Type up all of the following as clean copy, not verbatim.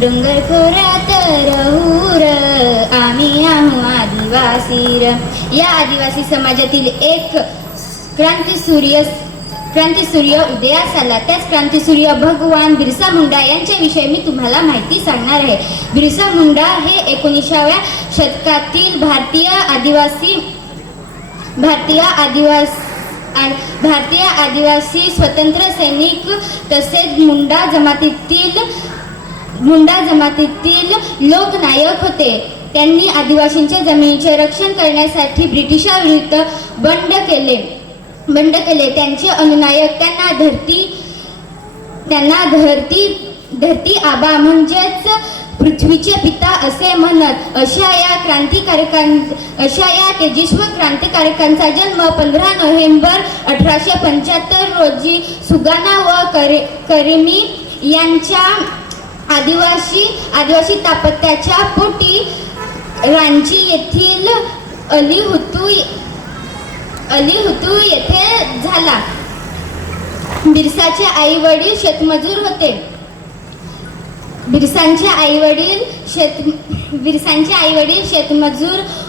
डोंगर खोऱ्यात रहूर आम्ही आहो आदिवासी र. या आदिवासी समाजातील एक क्रांतिसूर्य उदयास आला. त्याच क्रांतिसूर्य भगवान बिरसा मुंडा यांच्याविषयी मी तुम्हाला माहिती सांगणार आहे. बिरसा मुंडा हे 19व्या शतकातील भारतीय आदिवासी स्वतंत्र सैनिक तसेच मुंडा जमातीतील लोकनायक होते. त्यांनी आदिवासींच्या जमिनीचे रक्षण करण्यासाठी ब्रिटिशांविरुद्ध बंड केले. त्यांचे अनुनायक त्यांना धरती आबा म्हणजेच पृथ्वीचे पिता असे म्हणत. अशा या तेजस्वी क्रांतिकारकांचा जन्म 15 नोव्हेंबर 1875 रोजी सुगाना व करीमी यांच्या आदिवासी दाम्पत्याच्या पोटी रांची येथील अलीहुतू येथे झाला. बिरसाचे आई वडील शेतमजूर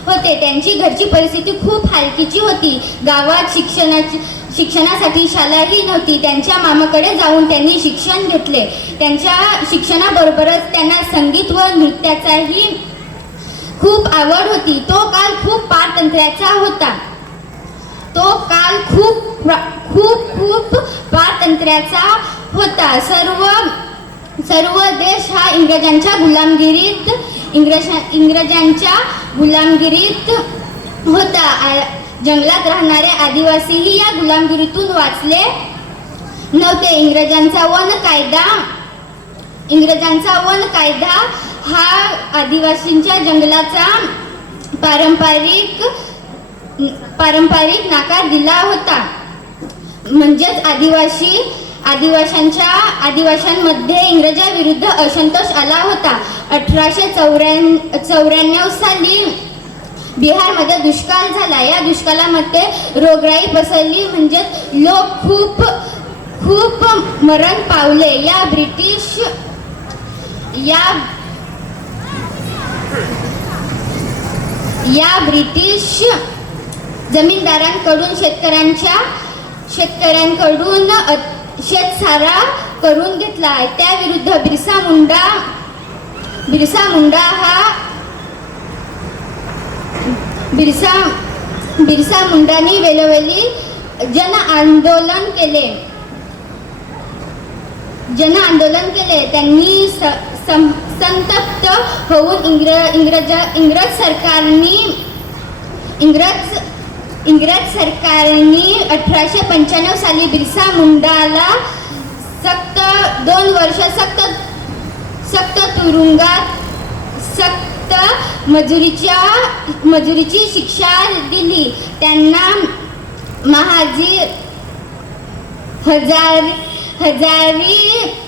होते. त्यांची घरची परिस्थिती खूप हलकीची होती. गावात शिक्षणासाठी शाळाही नव्हती. त्यांच्या मामाकडे जाऊन त्यांनी शिक्षण घेतले. त्यांच्या शिक्षणाबरोबरच त्यांना संगीत व नृत्याचाही खूप आवड होती. तो काळ खूप पारतंत्र्याचा होता. सर्व देश हा इंग्रजांच्या गुलामगिरीत होता. जंगलात राहणारे आदिवासीही या गुलामगिरीतून वाचले नव्हते. इंग्रजांचा वन कायदा हा आदिवासींच्या जंगलाचा पारंपरिक नकार दिला होता. म्हणजेच आदिवाशांमध्ये इंग्रजांविरुद्ध असंतोष आला होता. 1894 साली बिहारमध्ये दुष्काळ झाला. या दुष्काळामध्ये रोगराई पसरली. म्हणजेच लोक खूप मरण पावले. या ब्रिटिश जमीनदारांकडून शेतकऱ्यांकडून शेतसारा करून घेतला. त्याविरुद्ध बिरसा मुंडांनी वेळोवेळी जन आंदोलन केले. त्यांनी संतप्त होऊन इंग्रज सरकारने 1895 साली बिरसा मुंडाला 2 वर्ष सक्त तुरुंगात मजुरीची शिक्षा दिली. त्यांना महाजी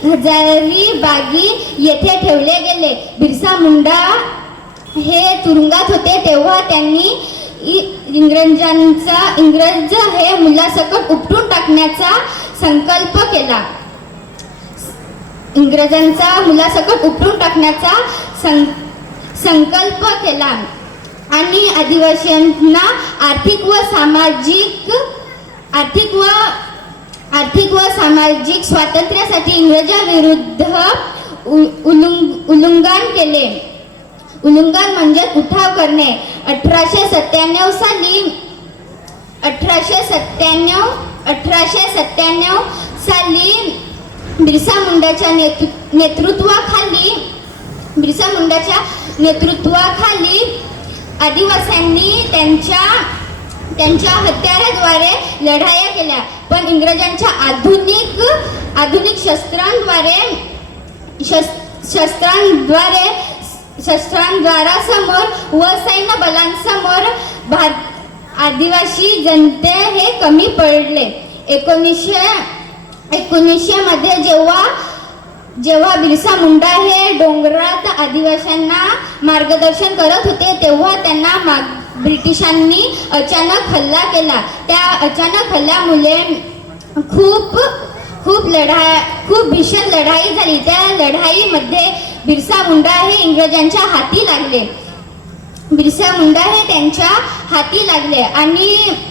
हजारीबागी येथे ठेवले गेले. बिरसा मुंडा हे तुरुंगात होते तेव्हा त्यांनी इंग्रज हे मुलासकट उपटून टाकण्याचा संकल्प केला आणि आदिवासींना आर्थिक व सामाजिक स्वातंत्र्यासाठी इंग्रजांविरुद्ध उल्लंघन केले. उल्लंघन म्हणजे उठाव करणे. 1897 साली बिरसा मुंडाच्या नेतृत्वाखाली आदिवासींनी त्यांच्या हत्याराद्वारे लढाया केल्या. पण इंग्रजांच्या आधुनिक शस्त्रांद्वारा समोर व सैन्य बलांसमोर आदिवासी जनते हे कमी पडले. 1900 मध्ये जेव्हा बिरसा मुंडा हे डोंगरात आदिवासींना मार्गदर्शन करत होते तेव्हा त्यांना ब्रिटिशांनी अचानक हल्ला केला. त्या अचानक हल्ल्यामुळे खूप भीषण लढाई झाली. त्या लढाईमध्ये बिरसा मुंडा हे इंग्रजांच्या हाती लागले. बिरसा मुंडा हे त्यांच्या हाती लागले आणि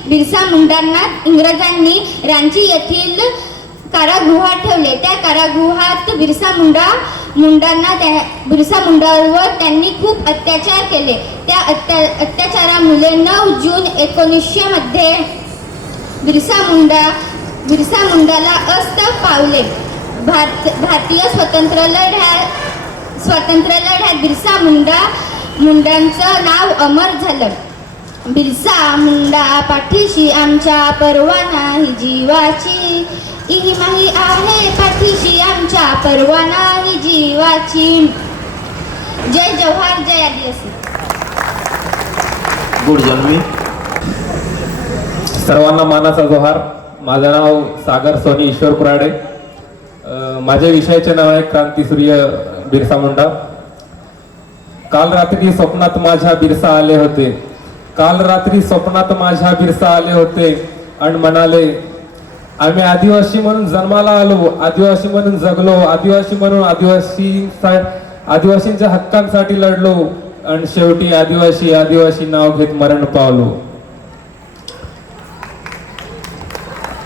बिरसा मुंडांना इंग्रजांनी रांची येथील कारागृहात ठेवले. त्या कारागृहात बिरसा मुंडांवर त्यांनी खूप अत्याचार केले. त्या अत्याचारामुळे 9 जून 1900 मध्ये बिरसा मुंडाला अस्त पावले. भारतीय स्वातंत्र्य लढ्यात बिरसा मुंडांचं नाव अमर झालं. बिरसा मुंडा पाठीशी आमच्या परवा नाही जीवाची, इमाही आहे पाठीशी आमच्या परवा नाही जीवाची. जय जवाहर, जय आदिवासी. गुड जन्मी. सर्वांना मानाचा जोहार. माझं नाव सागर सोनी ईश्वर कुराडे. माझ्या विषयाचे नाव आहे क्रांतीसूर्य बिरसा मुंडा. काल रात्री स्वप्नात माझ्या बिरसा आले होते. काल रात्री स्वप्नात माझ्या बिरसा आले होते आणि म्हणाले, आम्ही आदिवासी म्हणून जन्माला आलो, आदिवासी म्हणून जगलो, आदिवासी म्हणून आदिवासींच्या हक्कांसाठी लढलो आणि शेवटी आदिवासी नाव घेत मरण पावलो.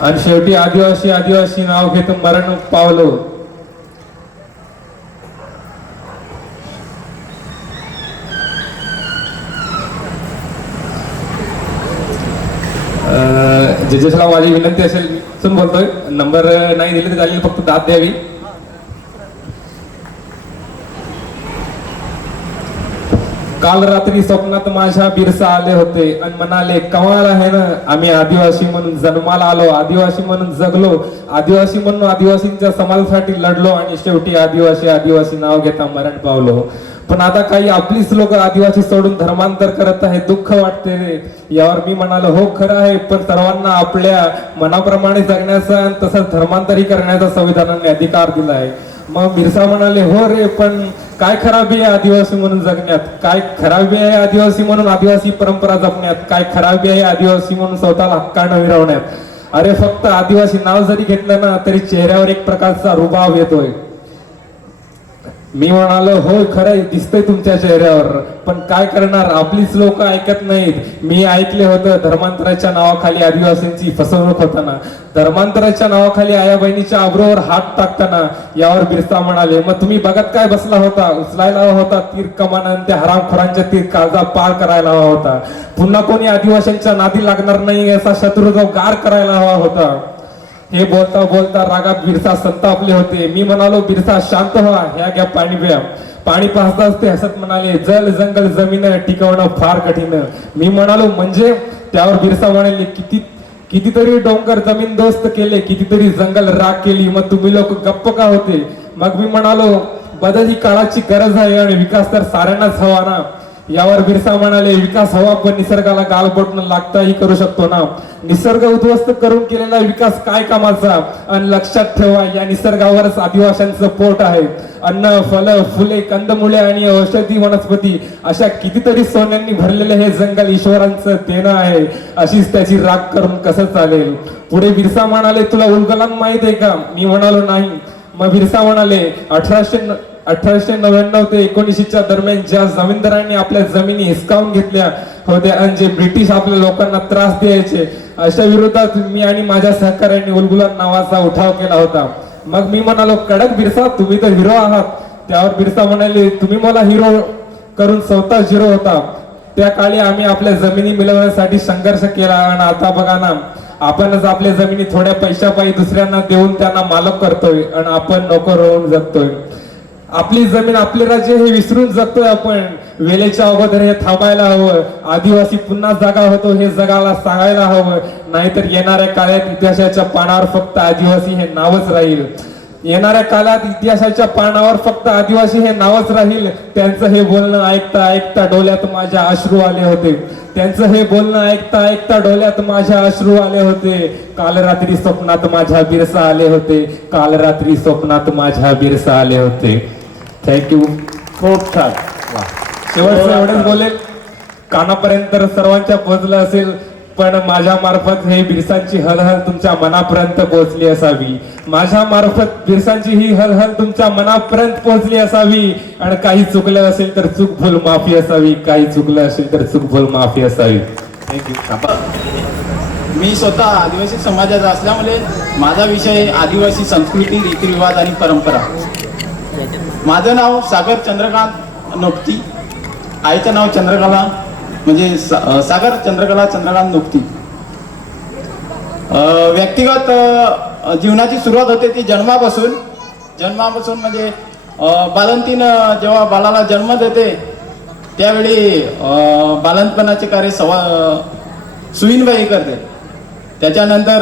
आणि शेवटी आदिवासी नाव घेत मरण पावलो. जजेसला माझी विनंती असेल, मी बोलतोय, नंबर नाही दिले तर चालेल, फक्त दाद द्यावी. काल रात्री स्वप्नात माझ्या बिरसा आले होते आणि म्हणाले, कमाल आहे ना, आम्ही आदिवासी म्हणून जन्माला आलो, आदिवासी म्हणून जगलो, आदिवासी म्हणून आदिवासींच्या समाजासाठी लढलो आणि शेवटी आदिवासी नाव घेता मरण पावलो. पण आता काही आपलीच लोक आदिवासी सोडून धर्मांतर करत आहे, दुःख वाटते रे. यावर मी म्हणालो, हो खरं आहे, पण सर्वांना आपल्या मनाप्रमाणे जगण्याचा आणि तसंच धर्मांतरी करण्याचा संविधानाने अधिकार दिला आहे. मग बिरसा म्हणाले, हो रे, पण काय खराबी आहे आदिवासी म्हणून जगण्यात, काय खराबी आहे आदिवासी म्हणून आदिवासी परंपरा जपण्यात, काय खराबी आहे आदिवासी म्हणून स्वतःला हक्कानं मिरवण्यात. अरे फक्त आदिवासी नाव जरी घेतलं ना तरी चेहऱ्यावर एक प्रकारचा रुबाब येतोय. मी म्हणालो, होय खरंय, दिसतंय तुमच्या चेहऱ्यावर, पण काय करणार, आपलीच लोक ऐकत नाहीत. मी ऐकले होतं धर्मांतराच्या नावाखाली आदिवासींची फसवणूक होताना, धर्मांतराच्या नावाखाली आया बहिणीच्या आबरूवर हात टाकताना. यावर बिरसा म्हणाले, मग तुम्ही बघत काय बसला होता, उचलायला हवा होता तीर कमान, त्या हरामखोरांच्या तीर काळजा पार करायला हवा होता. पुन्हा कोणी आदिवासींच्या नादी लागणार नाही असा शत्रुत्व गार करायला हवा होता. हे बोलता बोलता रागात बिरसा संतापले होते. मी म्हणालो, बिरसा शांत व्हा, ह्या घ्या पाणी प्या. पाणी पाहताच ते हसत म्हणाले, जल जंगल जमीन टिकवणं फार कठीण. मी म्हणालो, म्हणजे? त्यावर बिरसा म्हणाले, कितीतरी डोंगर जमीनदोस्त केले, कितीतरी जंगल राख केली, मग तुम्ही लोक गप्प का होते? मग मी म्हणालो, बदल ही काळाची गरज आहे आणि विकास तर साऱ्यांनाच हवा ना. यावर बिरसा म्हणाले, विकास हवा, पण निसर्गाला गालबोटणं लागताही करू शकतो ना. निसर्ग उद्ध्वस्त करून केलेला विकास काय कामाचा? आणि लक्षात ठेवा, या निसर्गावरच आदिवासींचं पोट आहे. अन्न, फल, फुले, कंदमुळे आणि औषधी वनस्पती अशा कितीतरी सोन्यांनी भरलेले हे जंगल ईश्वरांचं देणं आहे. अशीच त्याची राख करून कसं चालेल? पुढे बिरसा म्हणाले, तुला उलगलान माहित आहे का? मी म्हणालो, नाही. मग बिरसा म्हणाले, 1899 ते 1900च्या दरम्यान ज्या जमीनदारांनी आपल्या जमिनी हिसकावून घेतल्या होत्या आणि जे ब्रिटिश आपल्या लोकांना त्रास द्यायचे, अशा विरोधात मी आणि माझ्या सहकार्यांनी उलगुलान नावाचा उठाव केला होता. मग मी म्हणालो, कडक बिरसा, तुम्ही तर हिरो आहात. त्यावर बिरसा म्हणाले, तुम्ही मला हिरो करून स्वतः झिरो होता. त्या काळी आम्ही आपल्या जमिनी मिळवण्यासाठी संघर्ष केला आणि आता बघा ना, आपणच आपल्या जमिनी थोड्या पैशापायी दुसऱ्यांना देऊन त्यांना मालक करतोय आणि आपण नोकर होऊन जगतोय. आपली जमीन, आपले राज्य हे विसरून जगतोय आपण. वेळेच्या अगोदर हे थांबायला हवं. आदिवासी पुन्हा जागा होतो हे जगाला सांगायला हवं. नाहीतर येणाऱ्या काळात इतिहासाच्या पानावर फक्त आदिवासी हे नावच राहील. येणाऱ्या काळात इतिहासाच्या पानावर फक्त आदिवासी हे नावच राहील. त्यांचं हे बोलणं ऐकता ऐकता डोळ्यात माझ्या अश्रू आले होते. त्यांचं हे बोलणं ऐकता ऐकता डोळ्यात माझ्या अश्रू आले होते. काल रात्री स्वप्नात माझ्या बिरसा आले होते. काल रात्री स्वप्नात माझ्या बिरसा आले होते. थँक्यू. खूप छान. शेवटचं एवढेच बोलेल, कानापर्यंत सर्वांच्या पोहोचलं असेल पण माझ्या मार्फत हे बिरसांची हलहल तुमच्या मनापर्यंत पोहोचली असावी. माझ्या मार्फत बिरसांची ही हलहल तुमच्या मनापर्यंत पोहोचली असावी. आणि काही चुकलं असेल तर चूक भूल माफी असावी. काही चुकलं असेल तर चूक भूल माफी असावी. थँक्यू. मी स्वतः आदिवासी समाजाचा असल्यामुळे माझा विषय आदिवासी संस्कृती, रीतिरिवाज आणि परंपरा. माझं नाव सागर चंद्रकांत नोक्ती. आईचं नाव चंद्रकला, म्हणजे सागर चंद्रकांत नोक्ती. व्यक्तिगत जीवनाची सुरुवात होते ती जन्मापासून म्हणजे बालंतीन जेव्हा बाळाला जन्म देते त्यावेळी बालंतपणाचे कार्य सुईणबाई करते. त्याच्यानंतर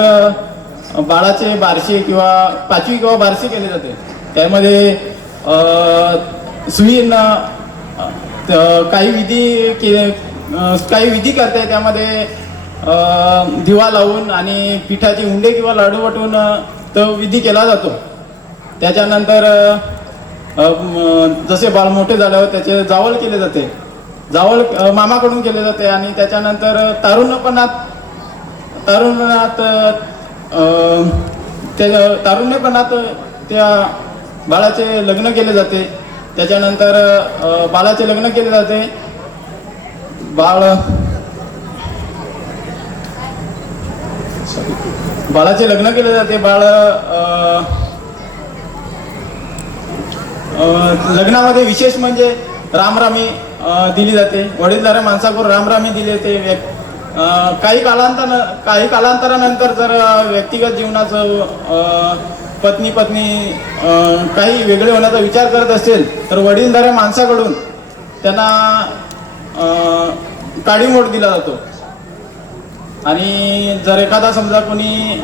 बाळाचे बारसे किंवा पाचवी किंवा बारसे केले जाते. त्यामध्ये सुईण काही विधी करते. त्यामध्ये दिवा लावून आणि पिठाचे उंडे किंवा लाडू वाटून तो विधी केला जातो. त्याच्यानंतर जसे बाळ मोठे झाल्यावर त्याचे जावळ केले जाते. जावळ मामाकडून केले जाते. आणि त्याच्यानंतर तारुण्यपणात त्या बाळाचे लग्न केले जाते. त्याच्यानंतर बाळाचे लग्न केले जाते. बाळाचे लग्न केले जाते. लग्नामध्ये विशेष म्हणजे रामरामी दिली जाते. वडीलधाऱ्या माणसाकडून रामरामी दिली जाते. काही कालांतरानंतर जर व्यक्तिगत जीवनाचं पत्नी काही वेगळे होण्याचा विचार करत असेल तर वडीलधाऱ्या माणसाकडून त्यांना काडीमोड दिला जातो. आणि जर एखादा समजा कोणी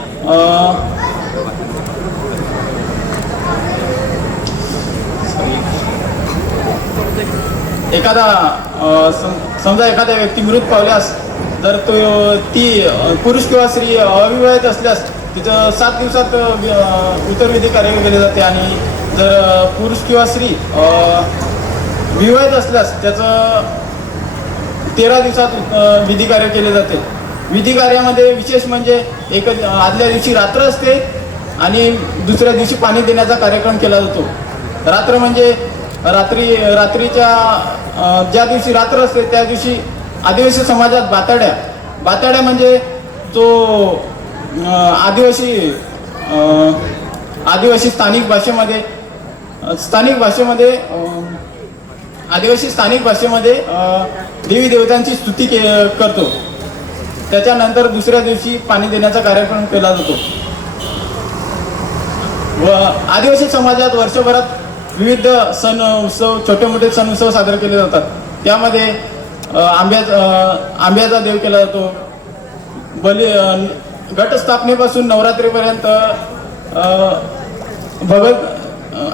समजा एखाद्या व्यक्ती मृत पावल्यास जर ती पुरुष किंवा स्त्री अविवाहित असल्यास तिथं 7 दिवसात उतरविधी कार्य केले जाते. आणि जर पुरुष किंवा स्त्री विवाहित असल्यास त्याचं 13 दिवसात विधी कार्य केले जाते. विधी कार्यामध्ये विशेष म्हणजे आदल्या दिवशी रात्र असते आणि दुसऱ्या दिवशी पाणी देण्याचा कार्यक्रम केला जातो. रात्र म्हणजे रात्रीच्या ज्या दिवशी रात्र असते त्या दिवशी आदिवासी समाजात बाताड्या म्हणजे जो आदिवासी स्थानिक भाषेमध्ये देवी देवतांची स्तुती करतो. त्याच्यानंतर दुसऱ्या दिवशी पाणी देण्याचा कार्यक्रम केला जातो. व आदिवासी समाजात वर्षभरात विविध सण उत्सव, छोटे मोठे सण उत्सव साजरे केले जातात. त्यामध्ये आंब्याचा देव केला जातो. घटस्थापनेपासून नवरात्रीपर्यंत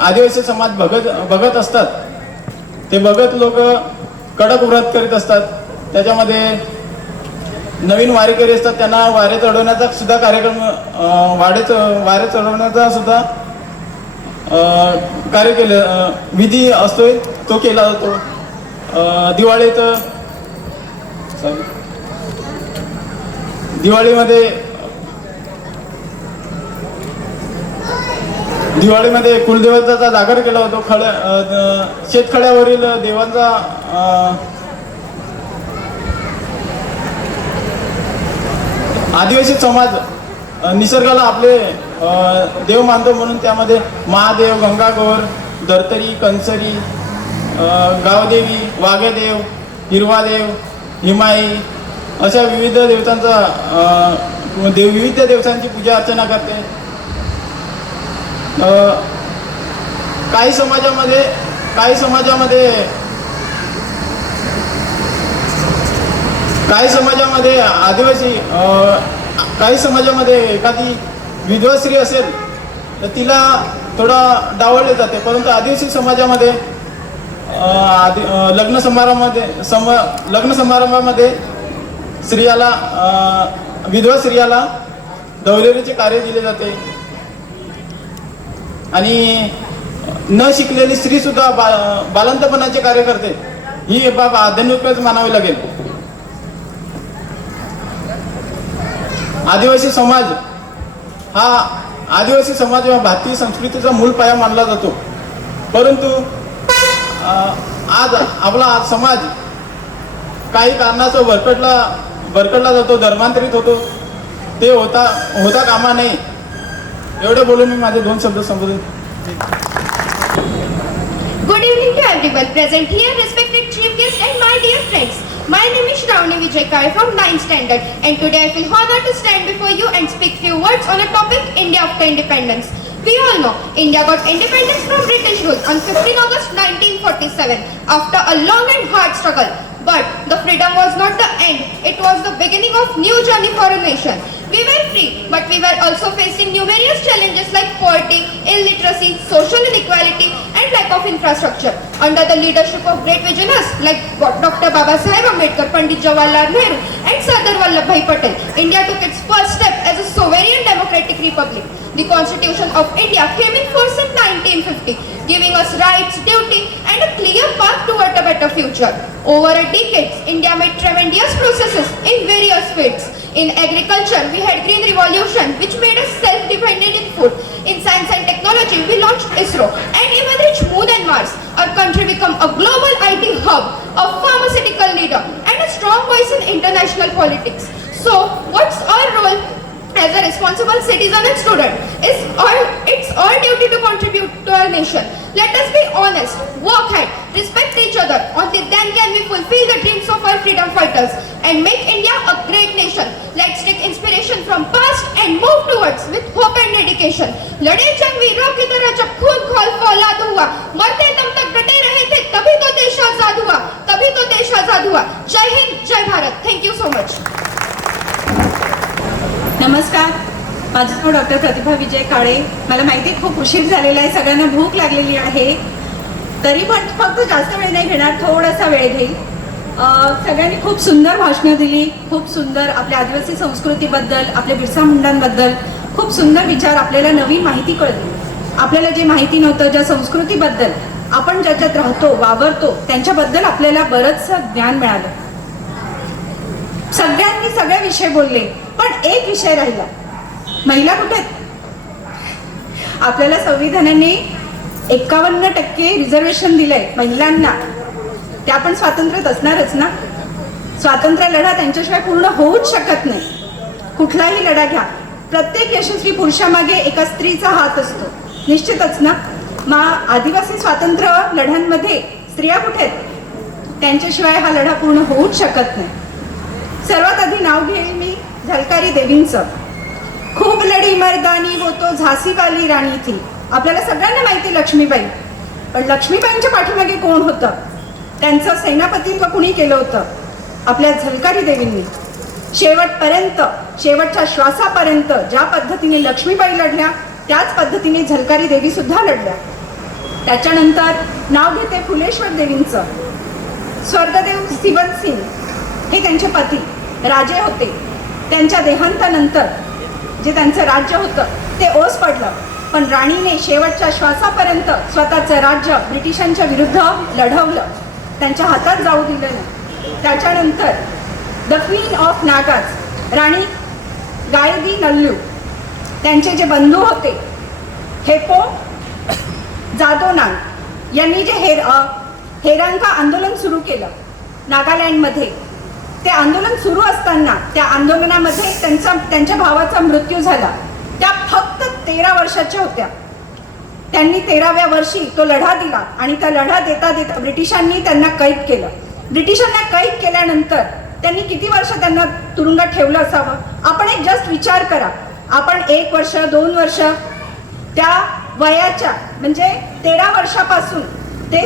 आदिवासी समाज भगत असतात. ते भगत लोक कडक व्रत करीत असतात. त्याच्यामध्ये नवीन वारेकरी असतात, त्यांना वारे चढवण्याचा सुद्धा कार्यक्रम वारे चढवण्याचा सुद्धा विधी असतोय, तो केला जातो. दिवाळीमध्ये कुलदेवताचा जागर केला जातो. शेतखड्यावरील देवांचा आदिवासी समाज निसर्गाला आपले देव मानतो. म्हणून त्यामध्ये महादेव, गंगागौर, धर्तरी, कंसरी, गावदेवी, वाघदेव, हिरवादेव, हिमाई अशा विविध देवतांची पूजा अर्चना करते. काही समाजामध्ये एखादी विधवा स्त्री असेल तर तिला थोडा डावळले जाते. परंतु आदिवासी समाजामध्ये लग्न समारंभामध्ये विधवा स्त्रियाला दौरेरीचे कार्य दिले जाते. आणि न शिकलेली स्त्री सुद्धा बालंतपणाचे कार्य करते. ही बाब आधुनिकच मानावी लागेल. आदिवासी समाज हा भारतीय संस्कृतीचा मूळ पाया मानला जातो. परंतु आज आपला समाज काही कारणाचं भरकटला जातो, धर्मांतरित होतो. ते होता कामा नये. एवढे बोलून मी माझे 2 शब्द संबोधित. Good evening to everyone present here, respected chief guests and my dear friends. My name is Shravani Vijay Kare from 9th standard, and today I feel honored to stand before you and speak few words on a topic: India after independence. We all know India got independence from British rule on 15 August 1947 after a long and hard struggle. But the freedom was not the end, it was the beginning of new journey for a nation. We were free, but we were also facing numerous challenges like poverty, illiteracy, social inequality, and lack of infrastructure. Under the leadership of great visionaries like Dr. Babasaheb Ambedkar, Pandit Jawaharlal Nehru, and Sardar Vallabhbhai Patel, India took its first step as a sovereign democratic republic. The Constitution of India came in force in 1950, giving us rights, duty, and a clear path toward a better future. Over a decade, India made tremendous progresses in various fields. In agriculture, we had Green Revolution, which made us self-dependent in food. In science and technology, we launched ISRO and even reached Moon and Mars. Our country became a global IT hub, a pharmaceutical leader, and a strong voice in international politics. So, what's our role as a responsible citizen and student? It's our duty to contribute to our nation. Let us be honest, work hard, respect each other. Only then can we fulfill the dreams of our freedom fighters and make India a great nation. Let's take inspiration from past and move towards with hope and dedication. लड़े जंग वीरों की तरह जब खून खौल फौलाद हुआ, मरते दम तक डटे रहे थे, तभी तो देश आजाद हुआ, तभी तो देश आजाद हुआ. जय हिंद, जय Bharat. Thank you so much. नमस्कार, माझं नाव डॉक्टर प्रतिभा विजय काळे. मला माहिती आहे खूप उशीर झालेला आहे, सगळ्यांना भूक लागलेली आहे, तरी पण फक्त जास्त वेळ नाही घेणार, थोडासा वेळ घेईल. सगळ्यांनी खूप सुंदर भाषणं दिली, खूप सुंदर आपल्या आदिवासी संस्कृतीबद्दल, आपल्या बिरसा मुंडांबद्दल खूप सुंदर विचार, आपल्याला नवीन माहिती कळली. आपल्याला जे माहिती नव्हतं, ज्या संस्कृतीबद्दल आपण ज्याच्यात राहतो, वावरतो, त्यांच्याबद्दल आपल्याला बरंचसं ज्ञान मिळालं. सगळ्यांनी सगळे विषय बोलले, पण एक विषय राहिला, महिला कुठे आहेत? आपल्याला संविधानाने 51% रिझर्वेशन दिलंय महिलांना. त्या पण स्वातंत्र्यात असणारच ना. स्वातंत्र्य लढा त्यांच्याशिवाय पूर्ण होऊच शकत नाही. कुठलाही लढा घ्या, प्रत्येक यशस्वी पुरुषामागे एका स्त्रीचा हात असतो, निश्चितच ना. आदिवासी स्वातंत्र्य लढ्यांमध्ये स्त्रिया कुठे आहेत? त्यांच्याशिवाय हा लढा पूर्ण होऊच शकत नाही. सर्वात आधी नाव घेईल मी झलकारी देवींचं. खूप लढी मर्दानी वो तो झाशीवाली राणी थी. आपल्याला सगळ्यांना माहिती लक्ष्मीबाई, पण लक्ष्मीबाईंच्या पाठीमागे कोण होतं? त्यांचं सेनापतित्व कुणी केलं होतं? आपल्या झलकारी देवींनी. शेवटपर्यंत, शेवटच्या श्वासापर्यंत ज्या पद्धतीने लक्ष्मीबाई लढल्या, त्याच पद्धतीने झलकारी देवी सुद्धा लढल्या. त्याच्यानंतर नाव घेते फुलेश्वर देवींचं. स्वर्गदेव सिवंत सिंग हे त्यांचे पती राजे होते. त्यांच्या देहांतानंतर जे त्यांचं राज्य होतं ते ओस पडलं, पण राणीने शेवटच्या श्वासापर्यंत स्वतःचं राज्य ब्रिटिशांच्या विरुद्ध लढवलं, त्यांच्या हातात जाऊ दिलं नाही. त्याच्यानंतर द क्वीन ऑफ नागाज राणी गायदी नल्लू, त्यांचे जे बंधू होते हेपो जादोनाग यांनी जे हेरांका आंदोलन सुरू केलं नागालँडमध्ये, ते आंदोलन सुरू असताना त्या आंदोलनामध्ये त्यांच्या भावाचा मृत्यू झाला. त्या फक्त 13 वर्षाच्या होत्या. त्यांनी 13व्या वर्षी तो लढा दिला आणि त्या लढा देता देता ब्रिटिशांनी त्यांना कैद केलं. ब्रिटिशांना कैद केल्यानंतर त्यांनी किती वर्ष त्यांना तुरुंगात ठेवलं असावं? आपण एक जस्ट विचार करा. आपण 1 वर्ष 2 वर्ष त्या वयाच्या म्हणजे 13 वर्षापासून ते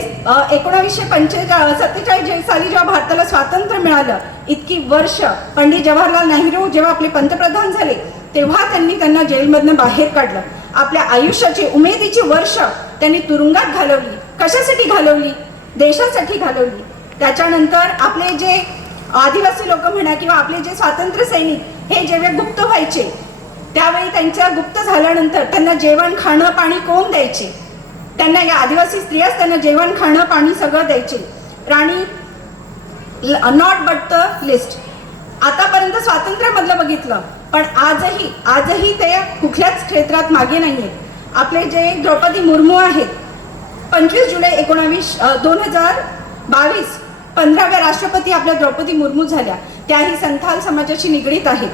1947 साली जेव्हा भारताला स्वातंत्र्य मिळालं, इतकी वर्ष पंडित जवाहरलाल नेहरू जेव्हा आपले पंतप्रधान झाले, तेव्हा त्यांना जेलमधनं बाहेर काढलं. आपल्या आयुष्याची उमेदीची वर्ष त्यांनी तुरुंगात घालवली. कशासाठी घालवली? देशासाठी घालवली. त्याच्यानंतर आपले जे आदिवासी लोक म्हणा किंवा आपले जे स्वातंत्र्य सैनिक हे जेव्हा गुप्त व्हायचे, त्यावेळी त्यांच्या गुप्त झाल्यानंतर त्यांना जेवण खाणं पाणी कोण द्यायचे? त्यांना या आदिवासी स्त्रियाच त्यांना जेवण खाणं पाणी सगळं द्यायचे. राणी नॉट बट द लिस्ट. आतापर्यंत स्वातंत्र्यामधलं बघितलं पण आजही ते कुठल्याच क्षेत्रात मागे नाही आहेत. आपले जे द्रौपदी मुर्मू आहेत, 25 जुलै 2022 15व्या राष्ट्रपती आपल्या द्रौपदी मुर्मू झाल्या. त्याही संथाल समाजाशी निगडीत आहेत.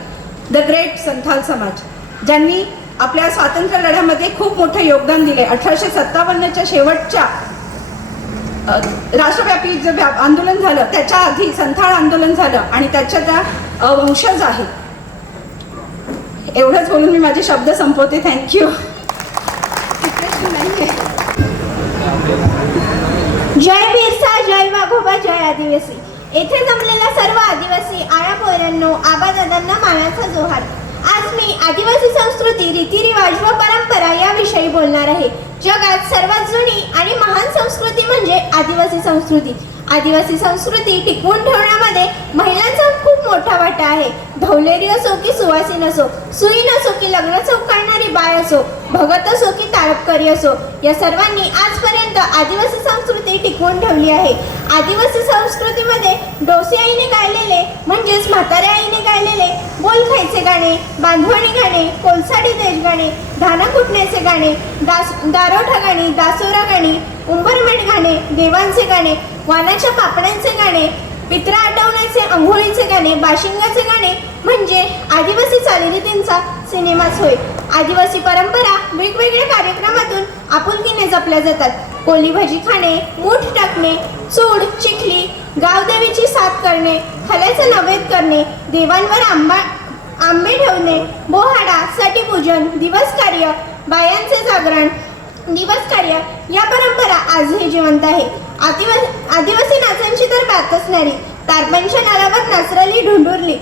द ग्रेट संथाल समाज, ज्यांनी आपल्या स्वातंत्र्य लढ्यामध्ये खूप मोठं योगदान दिले. 1857च्या शेवटच्या राष्ट्रव्यापी जे आंदोलन झालं त्याच्या आधी संथाळ आंदोलन झालं आणि त्याच्या त्या वंशज आहेत. एवढंच बोलून मी माझे शब्द संपवते. थँक्यू. जय बिरसा, जय वाघोबा, जय आदिवासी. येथे जमलेल्या सर्व आदिवासी आया पोरांनो, आबादादांना मानाचा जोहार. आज मी आदिवासी संस्कृती, रीतिरिवाज व परंपरा याविषयी बोलणार आहे. जगात सर्वात जुनी आणि महान संस्कृती म्हणजे आदिवासी संस्कृती. आदिवासी संस्कृती टिकवून ठेवण्यामध्ये महिलांचा खूप मोठा वाटा आहे. ढवलेरी असो की सुवासीन असो, सुईण असो की लग्न चौकाळणारी बाय असो, भगत असो की तारपकरी असो, या सर्वांनी आजपर्यंत आदिवासी संस्कृती टिकवून ठेवली आहे. आदिवासी संस्कृतीमध्ये डोसे आईने गायलेले म्हणजेच म्हाताऱ्या आईने गायलेले बोल खायचे गाणे, बांधवणी गाणे, कोलसाडी देश गाणे, धानं कुटण्याचे गाणे, दारोठा गाणी, दासोरा गाणी, उंबरमेट गाणे, देवांचे गाणे, वानाच्या पापड्यांचे गाणे, पित्रा आठवण्याचे अंघोळीचे गाणे, बाशिंगाचे गाणे म्हणजे आदिवासी चालीरीतींचा सिनेमाच होय. आदिवासी परंपरा वेगवेगळ्या कार्यक्रमातून आपुलकीने जपल्या जातात. कोली भाजी खाणे, मूठ टाकणे, चूड, चिखली, गावदेवीची साथ करणे, खल्याचं नैवेद्य करणे, देवांवर आंबे ठेवणे, बोहाडा, सटीपूजन, दिवस कार्य, बायांचे जागरण, दिवस कार्य या परंपरा आजही जिवंत आहे. आदिवासी नाचांची तर बातच नाही. तारपंच्या नालावर नाचरली ढुंढुरली,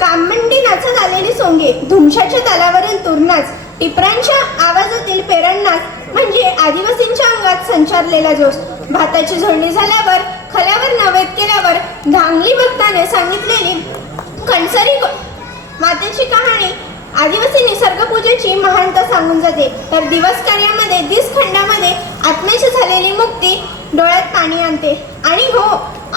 कामंडी नाचत आलेली सोंगे, धुमशाच्या तालावरील तुरनाच, टिपरांच्या आवाजातील पेरणनाच म्हणजे आदिवासींच्या अंगात संचारलेला जोश. भाताची झोडणी झाल्यावर, खल्यावर नैवेद्य केल्यावर धांगली भक्ताने सांगितलेली कणसरी मातेची कहाणी आदिवासी निसर्गपूजेची महानता सांगून जाते. तर दिवस कार्यामध्ये दिसखंडामध्ये आत्म्याची झालेली मुक्ती डोळ्यात पाणी आणते. आणि हो,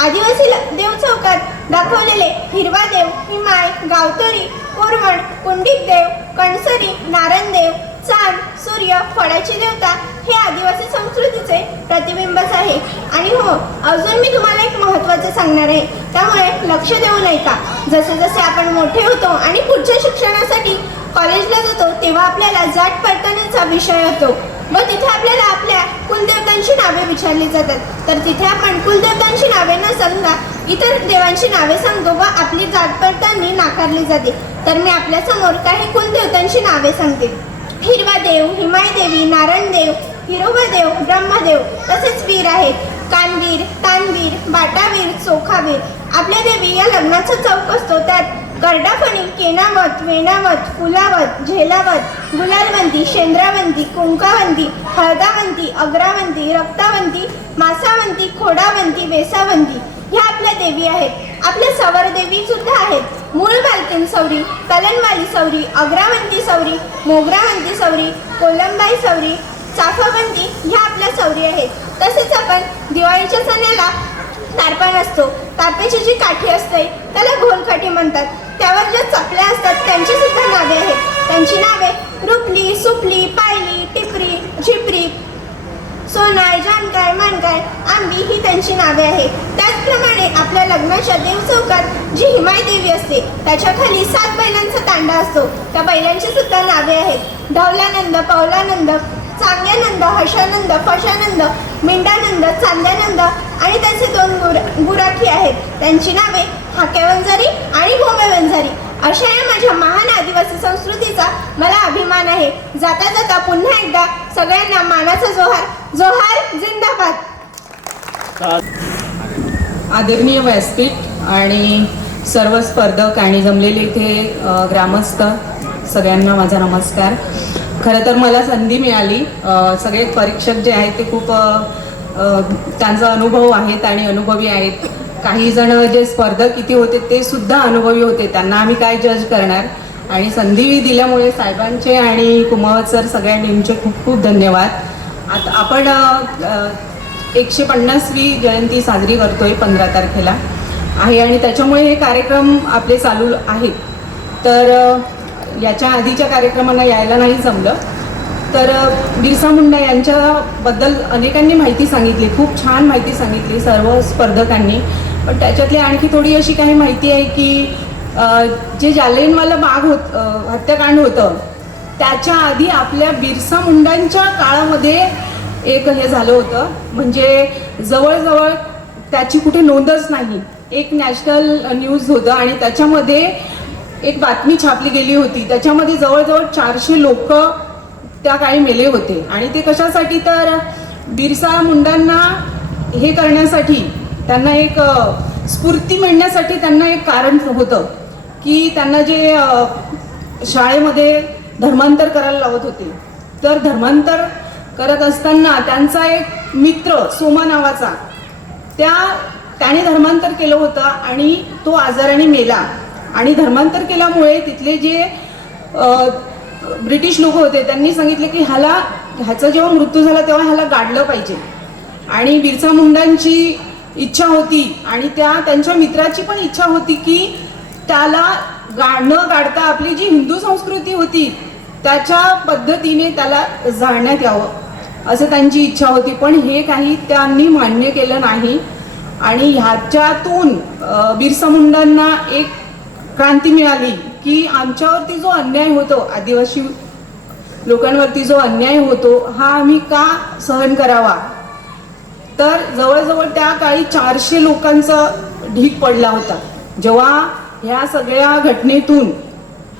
आदिवासी देव चौकात दाखवलेले हिरवा देव, हिमाय, गावतोरी, कोरवण, कुंडीक देव, कणसरी, नारायणदेव, चांद, सूर्य, फळाची देवता हे आदिवासी संस्कृतीचे प्रतिबिंबच आहे. आणि हो, अजून मी तुम्हाला एक महत्त्वाचं सांगणार आहे, त्यामुळे लक्ष देऊ नये का. जसे जसे आपण मोठे होतो आणि पुढच्या शिक्षणासाठी कॉलेजला जातो तेव्हा आपल्याला जात पडताळणीचा विषय होतो व तिथे आपल्याला आपल्या कुलदेवतांची नावे विचारली जातात. तर तिथे आपण कुलदेवतांची नावे न सांगता इतर देवांची नावे सांगतो व आपली जात पडताळणी नाकारली जाते. तर मी आपल्या समोर काही कुलदेवतांची नावे सांगते. हिरवा देव, हिमायदेवी, नारायणदेव, हिरोबादेव, ब्रह्मदेव, तसेच वीर आहेत. कानवीर, तानवीर, बाटावीर, चोखावीर. आपल्या देवी या लग्नाचा चौक असतो त्यात करडाफणी, केनावत, वेणावत, फुलावत, झेलावत, गुलालवंती, शेंद्रावंती, कुंकावंती, हळदावंती, अग्रावंती, रक्तावंती, मासावंती, खोडावंती, वेसावंती ह्या आपल्या देवी आहेत. आपल्या सवर देवी सुद्धा आहेत. मूळ बालकीन सौरी, कलनवाली सौरी, अग्रावंती सौरी, मोगरावंती सौरी, कोलंबाई सौरी, चाफावंती ह्या आपल्या सौरी आहेत. तसेच आपण दिवाळीच्या सणाला तारपण असतो. तारपेची जी काठी असते त्याला घोलकाठी म्हणतात. त्यावर ज्या चपल्या असतात त्यांची सुद्धा नावे आहेत. त्यांची नावे रुपली, सुपली, पायली, टिपरी, झिपरी, सोनाय, जानकाय, मानकाय, आंबी ही त्यांची नावे आहेत. त्याचप्रमाणे आपल्या लग्नाच्या देव चौकात जी हिमाय देवी असते त्याच्या खाली 7 बैलांचा तांडा असतो. त्या बैलांची सुद्धा नावे आहेत. धवलानंद, पवलानंद, चांग्यानंद, हर्षानंद, फशानंद, मिंडानंद, चांद्यानंद आणि त्याचे 2 गुराखी आहेत. त्यांची नावे हाक्यावंजारी आणि भोमेवंजारी. अशा या माझ्या महान आदिवासी संस्कृतीचा मला अभिमान आहे. जाता जाता पुन्हा एकदा सगळ्यांना मानाचा जोहार. जोहार जिंदाबाद. आदरणीय व्यासपीठ आणि सर्व स्पर्धक आणि जमलेले इथे ग्रामस्थ सगळ्यांना माझा नमस्कार. खरं तर मला संधी मिळाली. सगळे परीक्षक जे आहेत ते खूप त्यांचा अनुभव आहेत आणि अनुभवी आहेत. काही जण जे स्पर्धक इथे होते ते सुद्धा अनुभवी होते. त्यांना आम्ही काय जज करणार. आणि संधी दिल्यामुळे साहेबांचे आणि कुमावत सर सगळ्यांचे खूप खूप धन्यवाद. आता आपण 150वी जयंती साजरी करतोय 15 तारखेला आहे आणि त्याच्यामुळे हे कार्यक्रम आपले चालू आहेत. तर याच्या आधीच्या कार्यक्रमांना यायला नाही जमलं. तर बिरसा मुंडा यांच्याबद्दल अनेकांनी माहिती सांगितली, खूप छान माहिती सांगितली सर्व स्पर्धकांनी. पण त्याच्यातली आणखी थोडी अशी काही माहिती आहे की जे जालियनवाला बाग हत्याकांड होतं त्याच्या आधी आपल्या बिरसा मुंडांच्या काळामध्ये एक हे झालं होतं, म्हणजे जवळजवळ त्याची कुठे नोंदच नाही. एक नॅशनल न्यूज होतं आणि त्याच्यामध्ये एक बातमी छापली गेली होती. त्याच्यामध्ये जवळजवळ 400 लोक त्या काळी मेले होते. आणि ते कशासाठी, तर बिरसा मुंडांना हे करण्यासाठी, त्यांना एक स्फूर्ती मिळण्यासाठी त्यांना एक कारण होतं की त्यांना जे शाळेमध्ये धर्मांतर करायला लावत होते. तर धर्मांतर करत असताना त्यांचा एक मित्र सोमा नावाचा त्याने धर्मांतर केलं होतं आणि तो आजाराने मेला. आणि धर्मांतर केल्यामुळे तिथले जे ब्रिटिश लोक होते त्यांनी सांगितले की ह्याचा जेव्हा मृत्यू झाला तेव्हा ह्याला गाडलं पाहिजे. आणि बिरसा मुंडांची इच्छा होती आणि त्यांच्या मित्राची पण इच्छा होती की त्याला न गाडता आपली जी हिंदू संस्कृती होती त्याच्या पद्धतीने त्याला जाळण्यात यावं असं त्यांची इच्छा होती. पण हे काही त्यांनी मान्य केलं नाही. आणि ह्याच्यातून बिरसा मुंडांना एक क्रांती मिळाली की आमच्यावरती जो अन्याय होतो, आदिवासी लोकांवरती जो अन्याय होतो हा आम्ही का सहन करावा. तर जवळजवळ त्या काळी 400 लोकांचा ढीग पडला होता. जेव्हा ह्या सगळ्या घटनेतून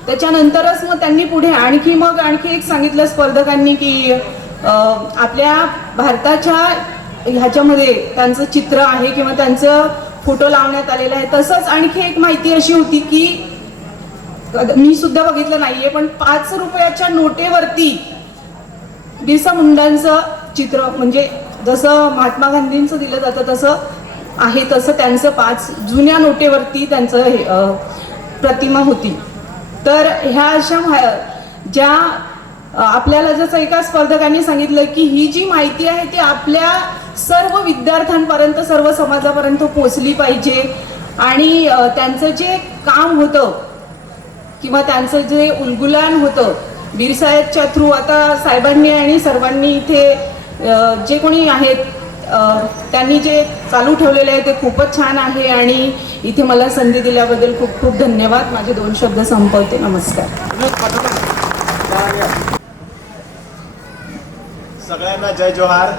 त्याच्यानंतरच मग त्यांनी पुढे आणखी एक सांगितलं स्पर्धकांनी की आपल्या भारताच्या ह्याच्यामध्ये त्यांचं चित्र आहे किंवा त्यांचं फोटो लावण्यात आलेला आहे. तसंच आणखी एक माहिती अशी होती की मी सुद्धा बघितलं नाहीये पण 5 रुपयाच्या नोटेवरती बिरसा मुंडांचं चित्र, म्हणजे जसं महात्मा गांधींचं दिलं जातं तसं आहे, तसं त्यांचं 5 जुन्या नोटेवरती त्यांचं प्रतिमा होती. तर ह्या अशा ज्या आपल्याला जसं एका स्पर्धकांनी सांगितलं की ही जी माहिती आहे ती आपल्या सर्व विद्यार्थ्यांपर्यंत, सर्व समाजापर्यंत पोहोचली पाहिजे. आणि त्यांचं जे काम होतं किंवा त्यांचं जे उलगुलान होतं बिरसाहेबच्या थ्रू, आता साहेबांनी आणि सर्वांनी इथे जे कोणी आहेत त्यांनी जे चालू ठेवलेले आहे ते खूपच छान आहे. आणि इथे मला संधी दिल्याबद्दल खूप खूप धन्यवाद. माझे 2 शब्द संपवते. नमस्कार. सगळ्यांना जय जोहार.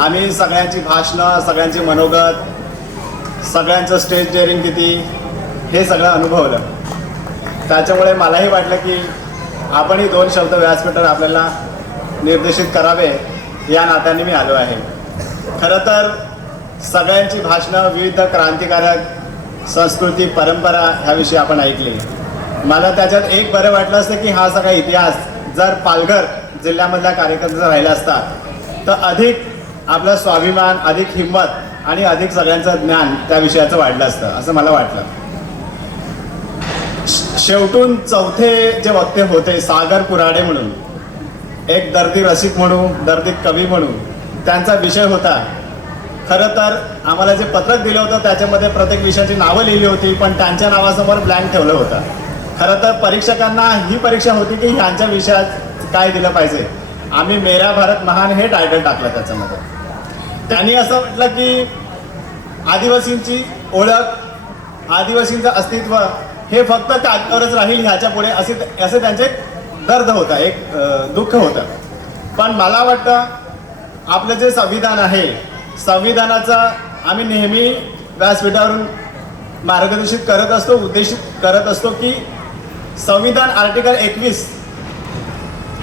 आम्ही सगळ्यांची भाषणं, सगळ्यांचे मनोगत, सगळ्यांचं स्टेज डेअरिंग किती हे सगळं अनुभवलं. त्याच्यामुळे मलाही वाटलं की आपणही 2 शब्द व्यासपीठावर आपल्याला निर्देशित करावे या नात्याने मी आलो आहे. खरं तर सगळ्यांची भाषणं विविध क्रांतिकारक संस्कृती, परंपरा ह्याविषयी आपण ऐकली. मला त्याच्यात एक बरं वाटलं असतं की हा सगळा इतिहास जर पालघर जिल्ह्यामधल्या कार्यक्रमाचा राहिला असता तर अधिक आपला स्वाभिमान, अधिक हिंमत आणि अधिक सगळ्यांचं ज्ञान त्या विषयाचं वाढलं असतं असं मला वाटलं. शेवटून चौथे जे वक्ते होते सागर कुऱ्हाडे म्हणून, एक दर्दी रसिक म्हणून, दर्दी कवी म्हणून त्यांचा विषय होता. खरं तर आम्हाला जे पत्रक दिलं होतं त्याच्यामध्ये प्रत्येक विषयाची नावं लिहिली होती पण त्यांच्या नावासमोर ब्लँक ठेवलं होतं. खरं तर परीक्षकांना ही परीक्षा होती की ह्यांच्या विषयात काय दिलं पाहिजे. आम्ही मेरा भारत महान हे टायटल टाकलं त्याच्यामध्ये. त्यांनी असं म्हटलं की आदिवासींची ओळख, आदिवासींचं अस्तित्व हे फक्त कागदावरच राहील ह्याच्या पुढे असे त्यांचे दर्द होता, एक दुःख होतं. पण मला वाटतं आपलं जे संविधान आहे, संविधानाचा आम्ही नेहमी व्यासपीठावरून मार्गदर्शित करत असतो, उद्देशित करत असतो की संविधान आर्टिकल 21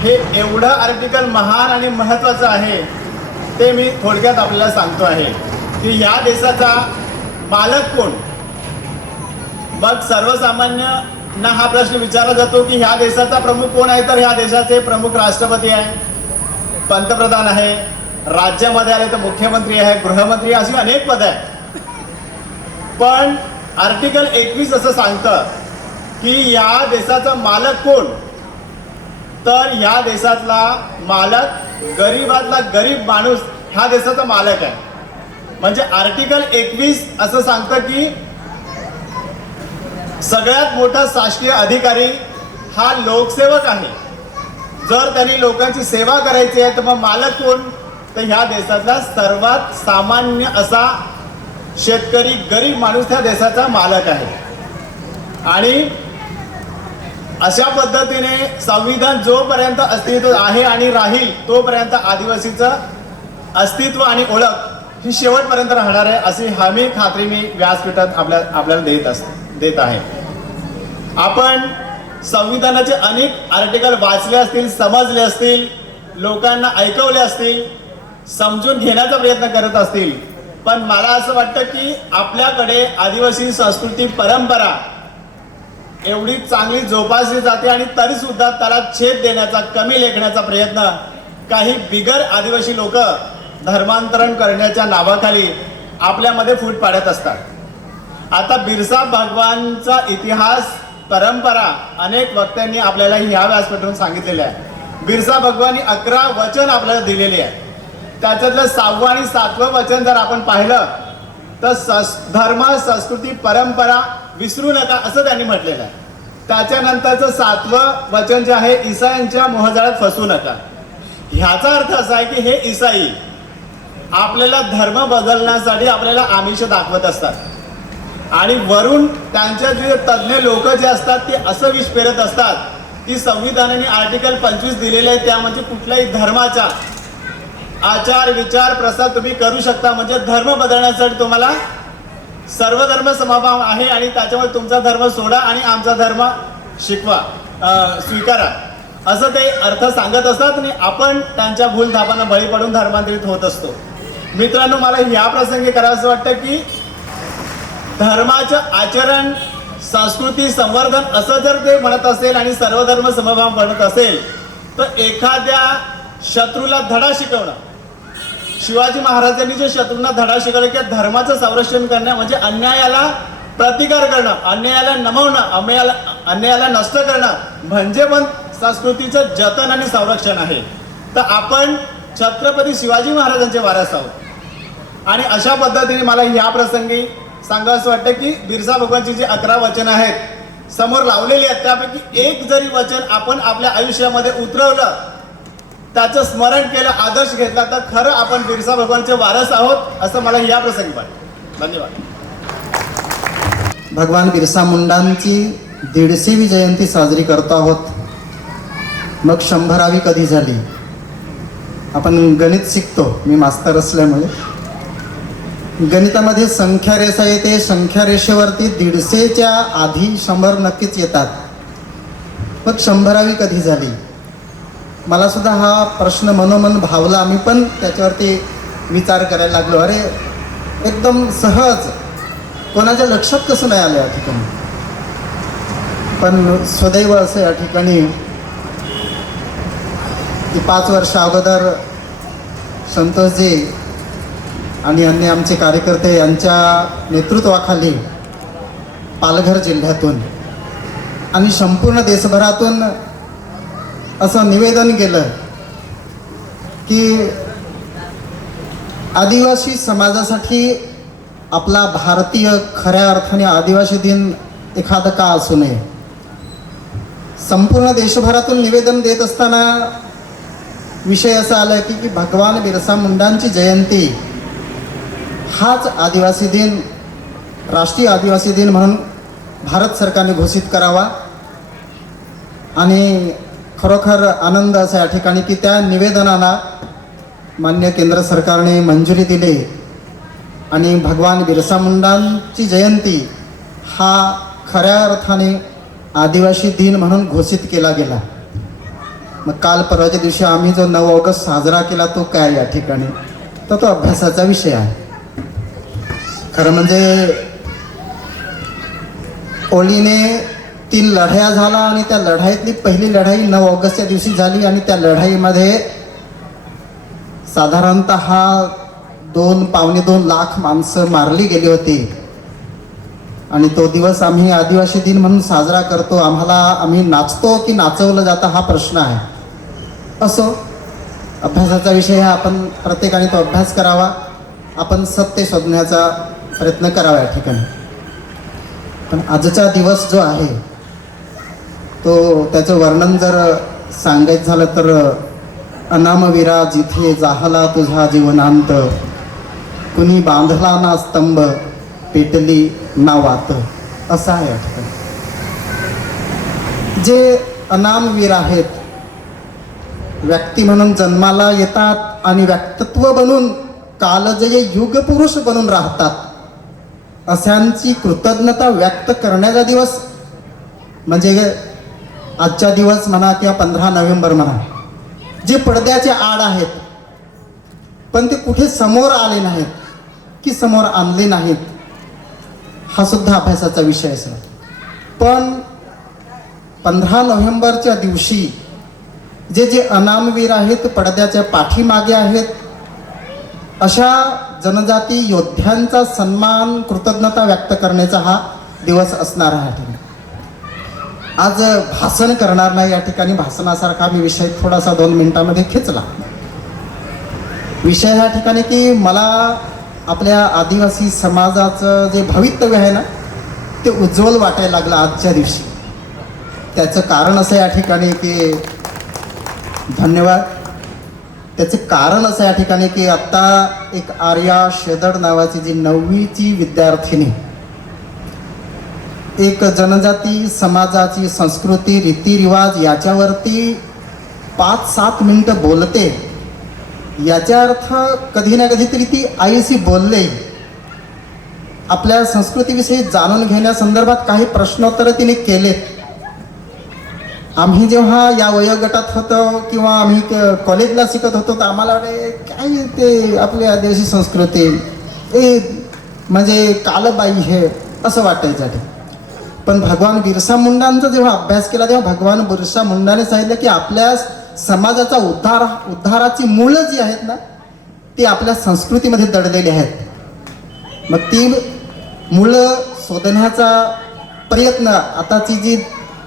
हे एवढं आर्टिकल महान आणि महत्त्वाचं आहे ते मी थोडक्यात आपल्याला सांगतो आहे की ह्या देशाचा मालक कोण. मग सर्वसामान्यांना हा प्रश्न विचारला जातो की ह्या देशाचा प्रमुख कोण आहे. तर ह्या देशाचे प्रमुख राष्ट्रपती आहे, पंतप्रधान आहे, राज्यामध्ये आले तर मुख्यमंत्री आहे, गृहमंत्री, अशी अनेक पदं आहेत. पण आर्टिकल 21 असं सांगतं की या देशाचा मालक कोण. तर ह्या देशातला मालक गरीबातला गरीब माणूस ह्या देशाचा मालक आहे. म्हणजे आर्टिकल 21 असं सांगतं की सगळ्यात मोठा शासकीय अधिकारी हा लोकसेवक आहे. जर त्यांनी लोकांची सेवा करायची आहे तर मग मालक कोण? तर ह्या देशातला सर्वात सामान्य असा शेतकरी, गरीब माणूस त्या देशाचा मालक आहे. आणि अशा पद्धतीने संविधान जोपर्यंत अस्तित्व आहे आणि राहील तोपर्यंत आदिवासीचं अस्तित्व आणि ओळख ही शेवटपर्यंत राहणार आहे, अशी हमी खात्री मी व्यासपीठात आपल्याला देत आहे. आपण संविधानाचे अनेक आर्टिकल वाचले असतील, समजले असतील, लोकांना ऐकवले असतील, समजून घेण्याचा प्रयत्न करत असतील, पण मला असं वाटतं की आपल्याकडे आदिवासी संस्कृती परंपरा एवढी चांगली जोपासली जाते आणि तरी सुद्धा त्याला छेद देण्याचा, कमी लेखण्याचा प्रयत्न काही बिगर आदिवासी लोक धर्मांतरण करण्याच्या नावाखाली आपल्यामध्ये फूट पाडत असतात. आता बिरसा भगवानचा इतिहास, परंपरा अनेक वक्त्यांनी आपल्याला ह्या व्यासपीठावरून सांगितलेले आहे. बिरसा भगवान 11 वचन आपल्याला दिलेले आहे. त्याच्यातलं 6वं आणि 7वं वचन जर आपण पाहिलं तर धर्म, संस्कृती, परंपरा विसरू नका असं त्यांनी म्हटलेलं आहे. त्याच्यानंतरचं 7वं वचन जे आहे, ईसायांच्या मोहजाळ्यात फसू नका. ह्याचा अर्थ असा आहे की हे ईसाई आपल्याला धर्म बदलण्यासाठी आपल्याला आमिष दाखवत असतात आणि वरून त्यांच्या जे तज्ज्ञ लोक जे असतात ते असं विष पेरत असतात की संविधानाने आर्टिकल 25 दिलेले आहे, त्या म्हणजे कुठल्याही धर्माचा आचार, विचार, प्रसार तुम्ही करू शकता. म्हणजे धर्म बदलण्यासाठी तुम्हाला सर्वधर्म समभाव आहे आणि त्याच्यामुळे तुमचा धर्म सोडा आणि आमचा धर्म स्वीकारा, असं ते अर्थ सांगत असतात आणि आपण त्यांच्या भूलथापांना बळी पडून धर्मांतरित होत असतो. मित्रांनो, मला या प्रसंगी करावंसं वाटतं की धर्माचं आचरण, संस्कृती संवर्धन असं जर ते म्हणत असेल आणि सर्वधर्म समभाव म्हणत असेल तर एखाद्या शत्रूला धडा शिकवणं, शिवाजी महाराजांनी जे शत्रूंना धडा शिकवला की धर्माचं संरक्षण करणं म्हणजे अन्यायाला प्रतिकार करणं, अन्यायाला नमवणं, अन्यायाला नष्ट करणं म्हणजे पण संस्कृतीचं जतन आणि संरक्षण आहे. तर आपण छत्रपती शिवाजी महाराजांचे वारस आहोत आणि अशा पद्धतीने मला ह्या प्रसंगी सांगावंसं वाटतं की बिरसा भगवानची जी 11 वचन आहेत समोर लावलेली आहेत, त्यापैकी एक जरी वचन आपण आपल्या आयुष्यामध्ये उतरवलं, त्याचं स्मरण केलं, आदर्श घेतला तर खरं आपण बिरसा भगवानचे वारस आहोत असं मला या प्रसंगी वाटतं. धन्यवाद. भगवान बिरसा मुंडांची 150वी जयंती साजरी करतो आहोत. मग 100वी कधी झाली? आपण गणित शिकतो, मी मास्तर असल्यामुळे गणितामध्ये संख्या रेषा येते. संख्या रेषेवरती 150च्या आधी 100 नक्कीच येतात. मग 100वी कधी झाली? मला सुद्धा हा प्रश्न मनोमन भावला. आम्ही पण त्याच्यावरती विचार करायला लागलो. अरे एकदम सहज, कोणाच्या लक्षात कसं नाही आलं या ठिकाणी. पण सदैव असं या ठिकाणी की 5 वर्ष अगोदर संतोषजी आणि अन्य आमचे कार्यकर्ते यांच्या नेतृत्वाखाली पालघर जिल्ह्यातून आणि संपूर्ण देशभरातून असं निवेदन केलं की आदिवासी समाजासाठी आपला भारतीय खऱ्या अर्थाने आदिवासी दिन एखादं का असू नये. संपूर्ण देशभरातून निवेदन देत असताना विषय असा आला की भगवान बिरसा मुंडांची जयंती हाच आदिवासी दिन, राष्ट्रीय आदिवासी दिन म्हणून भारत सरकारने घोषित करावा. आणि खरोखर आनंद असा या ठिकाणी की त्या निवेदनाला मान्य केंद्र सरकारने मंजुरी दिली आणि भगवान बिरसा मुंडांची जयंती हा खऱ्या अर्थाने आदिवासी दिन म्हणून घोषित केला गेला. मग काल परवाच्या दिवशी आम्ही जो 9 ऑगस्ट साजरा केला तो काय या ठिकाणी, तर तो अभ्यासाचा विषय आहे. खरं म्हणजे ओळीने 3 लढाया झाला आणि त्या लढाईतली पहिली लढाई 9 ऑगस्टच्या दिवशी झाली आणि त्या लढाईमध्ये साधारणतः 2-2.25 लाख माणसं मारली गेली होती. आणि तो दिवस आम्ही आदिवासी दिन म्हणून साजरा करतो. आम्ही नाचतो की नाचवलं जातं हा प्रश्न आहे. असो, अभ्यासाचा विषय हा, आपण प्रत्येकाने तो अभ्यास करावा, आपण सत्य शोधण्याचा प्रयत्न करावा या ठिकाणी. पण आजचा दिवस जो आहे तो त्याचं वर्णन जर सांगायचं झालं तर अनामवीरा जिथे जाहला तुझा जीवनांत, कुणी बांधला ना स्तंभ पेटली ना वात, असं आहे या ठिकाणी. जे अनामवीर आहेत, व्यक्ती म्हणून जन्माला येतात आणि व्यक्तित्व बनून कालजयी युगपुरुष बनून राहतात, अशांची कृतज्ञता व्यक्त करण्याचा दिवस म्हणजे आजचा दिवस म्हणा किंवा 15 नोव्हेंबर म्हणा. जे पडद्याचे आड आहेत पण ते कुठे समोर आले नाहीत की समोर आणले नाहीत, हा सुद्धा अभ्यासाचा विषय असेल. पण 15 नोव्हेंबरच्या दिवशी जे जे अनामवीर आहेत, पडद्याच्या पाठीमागे आहेत, अशा जनजाती योद्ध्यांचा सन्मान कृतज्ञता व्यक्त करण्याचा हा दिवस असणार आहे. आज भाषण करणार नाही या ठिकाणी. भाषणासारखा मी विषय थोडासा 2 मिनिटांमध्ये खेचला. विषय ह्या ठिकाणी की मला आपल्या आदिवासी समाजाचं जे भवितव्य आहे ना ते उज्ज्वल वाटायला लागलं आजच्या दिवशी. त्याचं कारण असं या ठिकाणी की धन्यवाद. त्याचे कारण असं या ठिकाणी की आत्ता एक आर्या शेदड नावाची जी 9वीची विद्यार्थिनी एक जनजाती समाजाची संस्कृती रीतिरिवाज याच्यावरती 5-7 मिनिटं बोलते, याचा अर्थ कधी ना कधीतरी ती आईशी बोलले. आपल्या संस्कृतीविषयी जाणून घेण्यासंदर्भात काही प्रश्नोत्तरं तिने केलेत. आम्ही जेव्हा या वयोगटात होतो किंवा आम्ही कॉलेजला शिकत होतो तर आम्हाला काय ते आपली आदिवासी संस्कृती म्हणजे कालबाई हे असं वाटायचं. पण भगवान बिरसा मुंडांचा जेव्हा अभ्यास केला तेव्हा भगवान बिरसा मुंडाने सांगितलं की आपल्या समाजाचा उद्धाराची मुळं जी आहेत ना ती आपल्या संस्कृतीमध्ये दडलेली आहेत. मग ती मुळं शोधण्याचा प्रयत्न आताची जी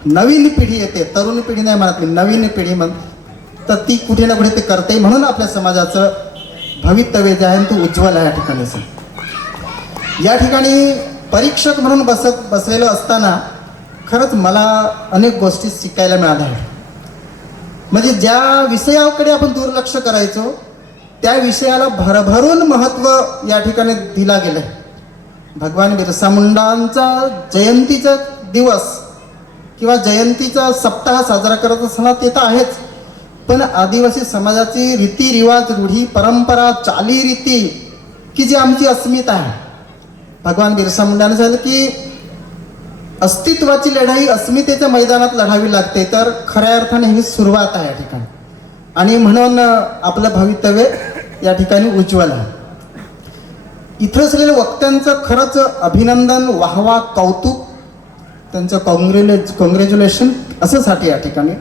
नवीन पिढी येते, तरुण पिढी नाही म्हणत मी, नवीन पिढी तर ती कुठे ना कुठे ते करते. म्हणून आपल्या समाजाचं भवितव्य जे आहे ते उज्ज्वल आहे या ठिकाणी. या ठिकाणी परीक्षक म्हणून बसलेलो असताना खरंच मला अनेक गोष्टी शिकायला मिळाल्या आहेत. म्हणजे ज्या विषयाकडे आपण दुर्लक्ष करायचो त्या विषयाला भरभरून महत्त्व या ठिकाणी दिला गेलं आहे. भगवान बिरसा मुंडांचा जयंतीचा दिवस किंवा जयंतीचा सप्ताह साजरा करत असताना ते तर आहेच, पण आदिवासी समाजाची रीतिरिवाज, रूढी, परंपरा, चालीरीती की जी आमची अस्मिता आहे. भगवान बिरसा मुंडाने सांगितलं की अस्तित्वाची लढाई अस्मितेच्या मैदानात लढावी लागते, तर खऱ्या अर्थाने ही सुरुवात आहे या ठिकाणी. आणि म्हणून आपलं भवितव्य या ठिकाणी उज्ज्वल आहे. इथं असलेल्या वक्त्यांचं खरंच अभिनंदन, वाहवा, कौतुक, त्यांचं कॉंग्रॅच्युलेशन असंसाठी या ठिकाणी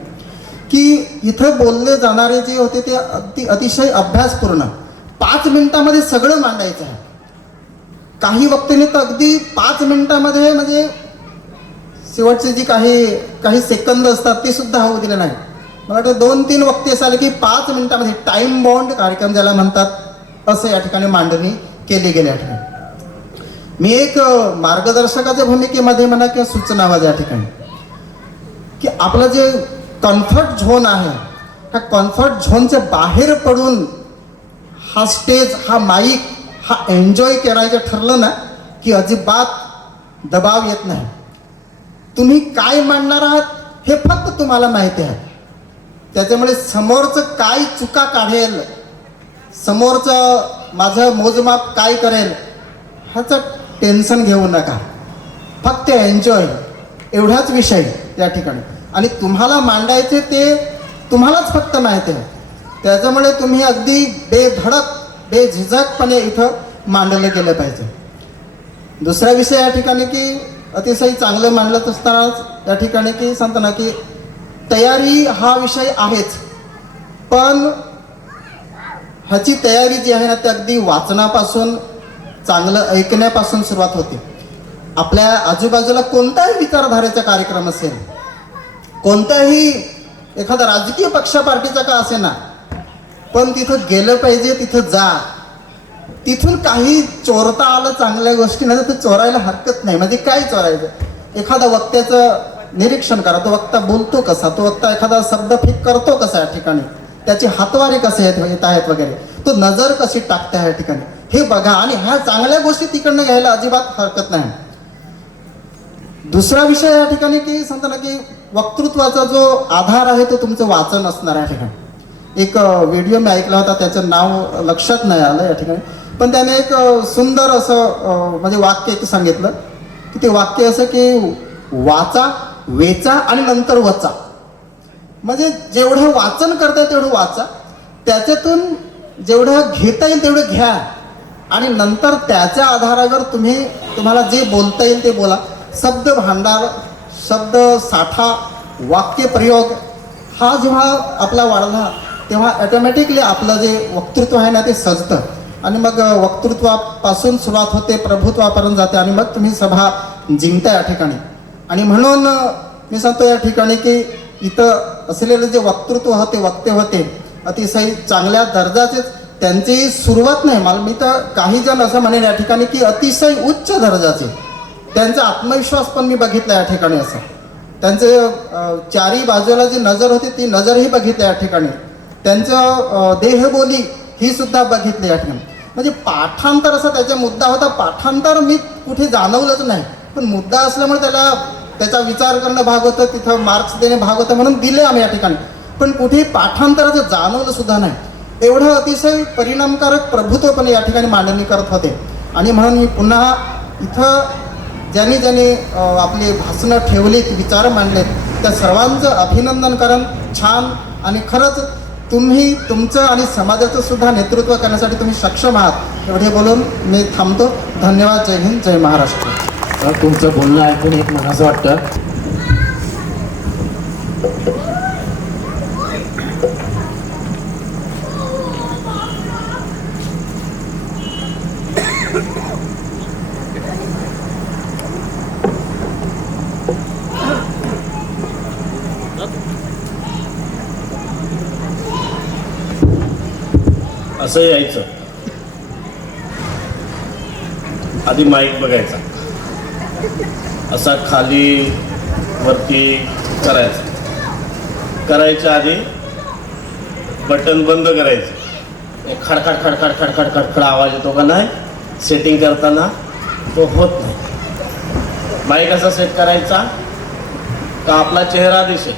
की इथं बोलले जाणारे जे होते ते अतिशय अभ्यासपूर्ण 5 मिनिटामध्ये सगळं मांडायचं आहे. काही वक्त्यांनी तर अगदी 5 मिनिटामध्ये म्हणजे शेवटचे जी काही सेकंद असतात ते सुद्धा होऊ दिले नाही. मला वाटतं 2-3 वक्ते असे आले की 5 मिनिटामध्ये टाइम बाउंड कार्यक्रम ज्याला म्हणतात असं या ठिकाणी मांडणी केली गेली या ठिकाणी. मी एक मार्गदर्शकाच्या भूमिकेमध्ये म्हणा किंवा सूचना या ठिकाणी की आपलं जे कम्फर्ट झोन आहे त्या कम्फर्ट झोनच्या बाहेर पडून हा स्टेज, हा माईक, हा एन्जॉय करायचं ठरलं ना की अजिबात दबाव येत नाही. तुम्ही काय मांडणार आहात हे फक्त तुम्हाला माहिती आहे. त्याच्यामुळे समोरचं काय चुका काढेल, समोरचं माझं मोजमाप काय करेल ह्याचं टेन्शन घेऊ नका. फक्त एन्जॉय एवढाच विषय या ठिकाणी. आणि तुम्हाला मांडायचे ते तुम्हालाच फक्त माहिती आहे. त्याच्यामुळे तुम्ही अगदी बेधडक बेझिझकपणे इथं मांडले गेले पाहिजे. दुसरा विषय या ठिकाणी की अतिशय चांगलं मांडलं असतानाच या ठिकाणी की सांगताना की तयारी हा विषय आहेच, पण ह्याची तयारी जी आहे ना ती अगदी वाचनापासून, चांगलं ऐकण्यापासून सुरुवात होते. आपल्या आजूबाजूला कोणताही विचारधारेचा कार्यक्रम असेल, कोणताही एखादा राजकीय पक्ष पार्टीचा का असे ना, पण तिथं गेलं पाहिजे. तिथं जा, तिथून काही चोरता आलं चांगल्या गोष्टी नाही तर चोरायला हरकत नाही. म्हणजे काय चोरायचं, एखाद्या वक्त्याचं निरीक्षण करा. तो वक्ता बोलतो कसा, तो वक्ता एखादा शब्द फिक करतो कसा या ठिकाणी, त्याची हातवारे कसे येत आहेत वगैरे, तो नजर कशी टाकते ह्या ठिकाणी, हे बघा. आणि ह्या चांगल्या गोष्टी तिकडनं घ्यायला अजिबात हरकत नाही. दुसरा विषय या ठिकाणी की सांगतो ना की वक्तृत्वाचा जो आधार आहे तो तुमचं वाचन असणार या ठिकाणी. एक व्हिडिओ मी ऐकला होता, त्याचं नाव लक्षात नाही आलं या ठिकाणी, पण त्याने एक सुंदर असं म्हणजे वाक्य एक सांगितलं की ते वाक्य असं की वाचा, वेचा आणि नंतर वचा. म्हणजे जेवढं वाचन करता तेवढं वाचा, त्याच्यातून जेवढं घेता येईल तेवढं घ्या आणि नंतर त्याच्या आधारावर तुम्हाला जे बोलता येईल ते बोला. शब्द भांडार, शब्द साठा, वाक्य प्रयोग हा जेव्हा आपला वाढला तेव्हा ऑटोमॅटिकली आपलं जे वक्तृत्व आहे ना ते सजतं आणि मग वक्तृत्वापासून सुरुवात होते, प्रभुत्वापर्यंत जाते आणि मग तुम्ही सभा जिंकता या ठिकाणी. आणि म्हणून मी सांगतो या ठिकाणी की इथं असलेले जे वक्तृत्व वक्ते होते अतिशय चांगल्या दर्जाचेच. त्यांची सुरुवात नाही, मला मी तर काही जण असं म्हणेन या ठिकाणी की अतिशय उच्च दर्जाचे. त्यांचा आत्मविश्वास पण मी बघितला या ठिकाणी. असं त्यांचे चारी बाजूला जी नजर होती ती नजरही बघितली या ठिकाणी. त्यांचं देहबोली ही सुद्धा बघितली या ठिकाणी. म्हणजे पाठांतर असा त्याचा मुद्दा होता. पाठांतर मी कुठे जाणवलंच नाही, पण मुद्दा असल्यामुळे त्याचा विचार करणं भाग होतं, तिथं मार्क्स देणे भाग होतं म्हणून दिले आम्ही या ठिकाणी. पण कुठेही पाठांतराचं जाणवलं सुद्धा नाही. एवढं अतिशय परिणामकारक प्रभुत्वपणे या ठिकाणी मांडणी करत होते. आणि म्हणून मी पुन्हा इथं ज्यांनी आपली भाषणं ठेवलीत, विचार मांडलेत, त्या सर्वांचं अभिनंदन करण. छान. आणि खरंच तुम्ही तुमचं आणि समाजाचं सुद्धा नेतृत्व करण्यासाठी तुम्ही सक्षम आहात. एवढे बोलून मी थांबतो. धन्यवाद. जय हिंद, जय महाराष्ट्र. तुमचं बोलणं ऐकून एक मनाचं वाटतं. असं यायचं, आधी माईक बघायचा, असा खाली वरती करायच्या आधी बटन बंद करायचं. एक खडखड खडखड खडखड खडखड आवाज येतो का नाही, सेटिंग करताना तो होत नाही. माईक असा सेट करायचा का आपला चेहरा दिसेल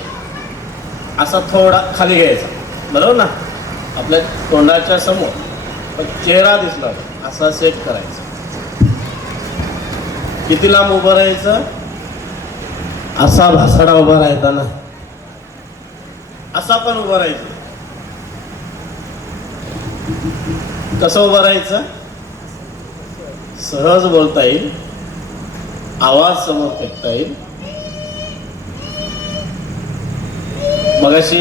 असा थोडा खाली घ्यायचा, बरोबर ना, आपल्या तोंडाच्या समोर पण चेहरा दिसला असा सेट करायचा. किती लांब उभं राहायचं, असा भासाडा उभा राहायचा ना, असा पण उभं राहायचं. कसं उभं राहायचं, सहज बोलता येईल, आवाज समोर फेकता येईल. मगाशी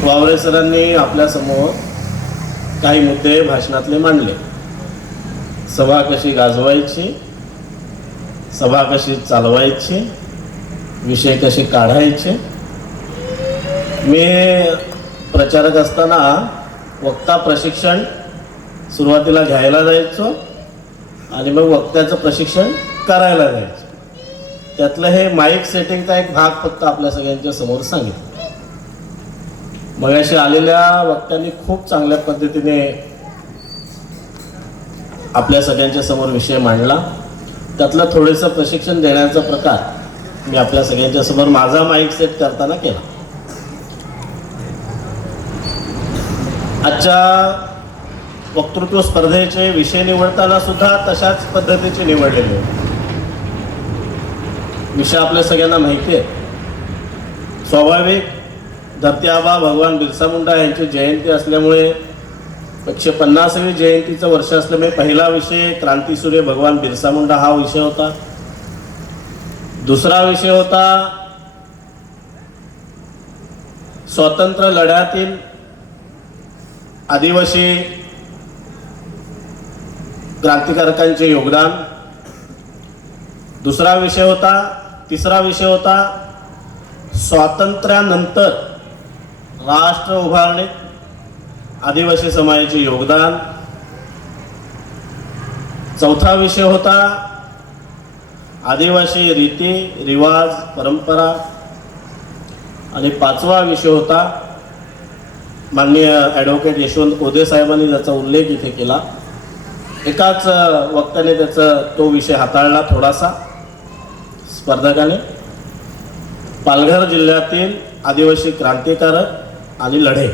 वावरे सरांनी आपल्यासमोर काही मुद्दे भाषणातले मांडले. सभा कशी गाजवायची, सभा कशी चालवायची, विषय कसे काढायचे. मी प्रचारक असताना वक्ता प्रशिक्षण सुरुवातीला घ्यायला जायचो आणि मग वक्त्याचं प्रशिक्षण करायला जायचं. त्यातलं हे माईक सेटिंगचा एक भाग फक्त आपल्या सगळ्यांच्या समोर सांगितलं. मगाशी आलेल्या वक्त्यांनी खूप चांगल्या पद्धतीने आपल्या सगळ्यांच्या समोर विषय मांडला. त्यातलं थोडंसं प्रशिक्षण देण्याचा प्रकार मी आपल्या सगळ्यांच्या समोर माझा माईक सेट करताना केला. आजच्या वक्तृत्व स्पर्धेचे विषय निवडताना सुद्धा तशाच पद्धतीचे निवडलेले होते. विषय आपल्या सगळ्यांना माहिती आहे. स्वाभाविक धरती आबा भगवान बिरसा मुंडा यांची जयंती असल्यामुळे 150वी जयंतीचं वर्ष असल्यामुळे पहिला विषय क्रांतीसूर्य भगवान बिरसा मुंडा हा विषय होता. दुसरा विषय होता स्वातंत्र्य लढ्यातील आदिवासी क्रांतिकारकांचे योगदान. तिसरा विषय होता स्वातंत्र्यानंतर राष्ट्र उभारणीत आदिवासी समाजाचे योगदान. चौथा विषय होता आदिवासी रीती रिवाज परंपरा आणि 5वा विषय होता माननीय ॲडव्होकेट यशवंत कोदे साहेबांनी ज्याचा उल्लेख इथे केला. एकाच वक्त्याने त्याचा तो विषय हाताळला थोडासा स्पर्धकाने. पालघर जिल्ह्यातील आदिवासी क्रांतिकारक आणि लढे,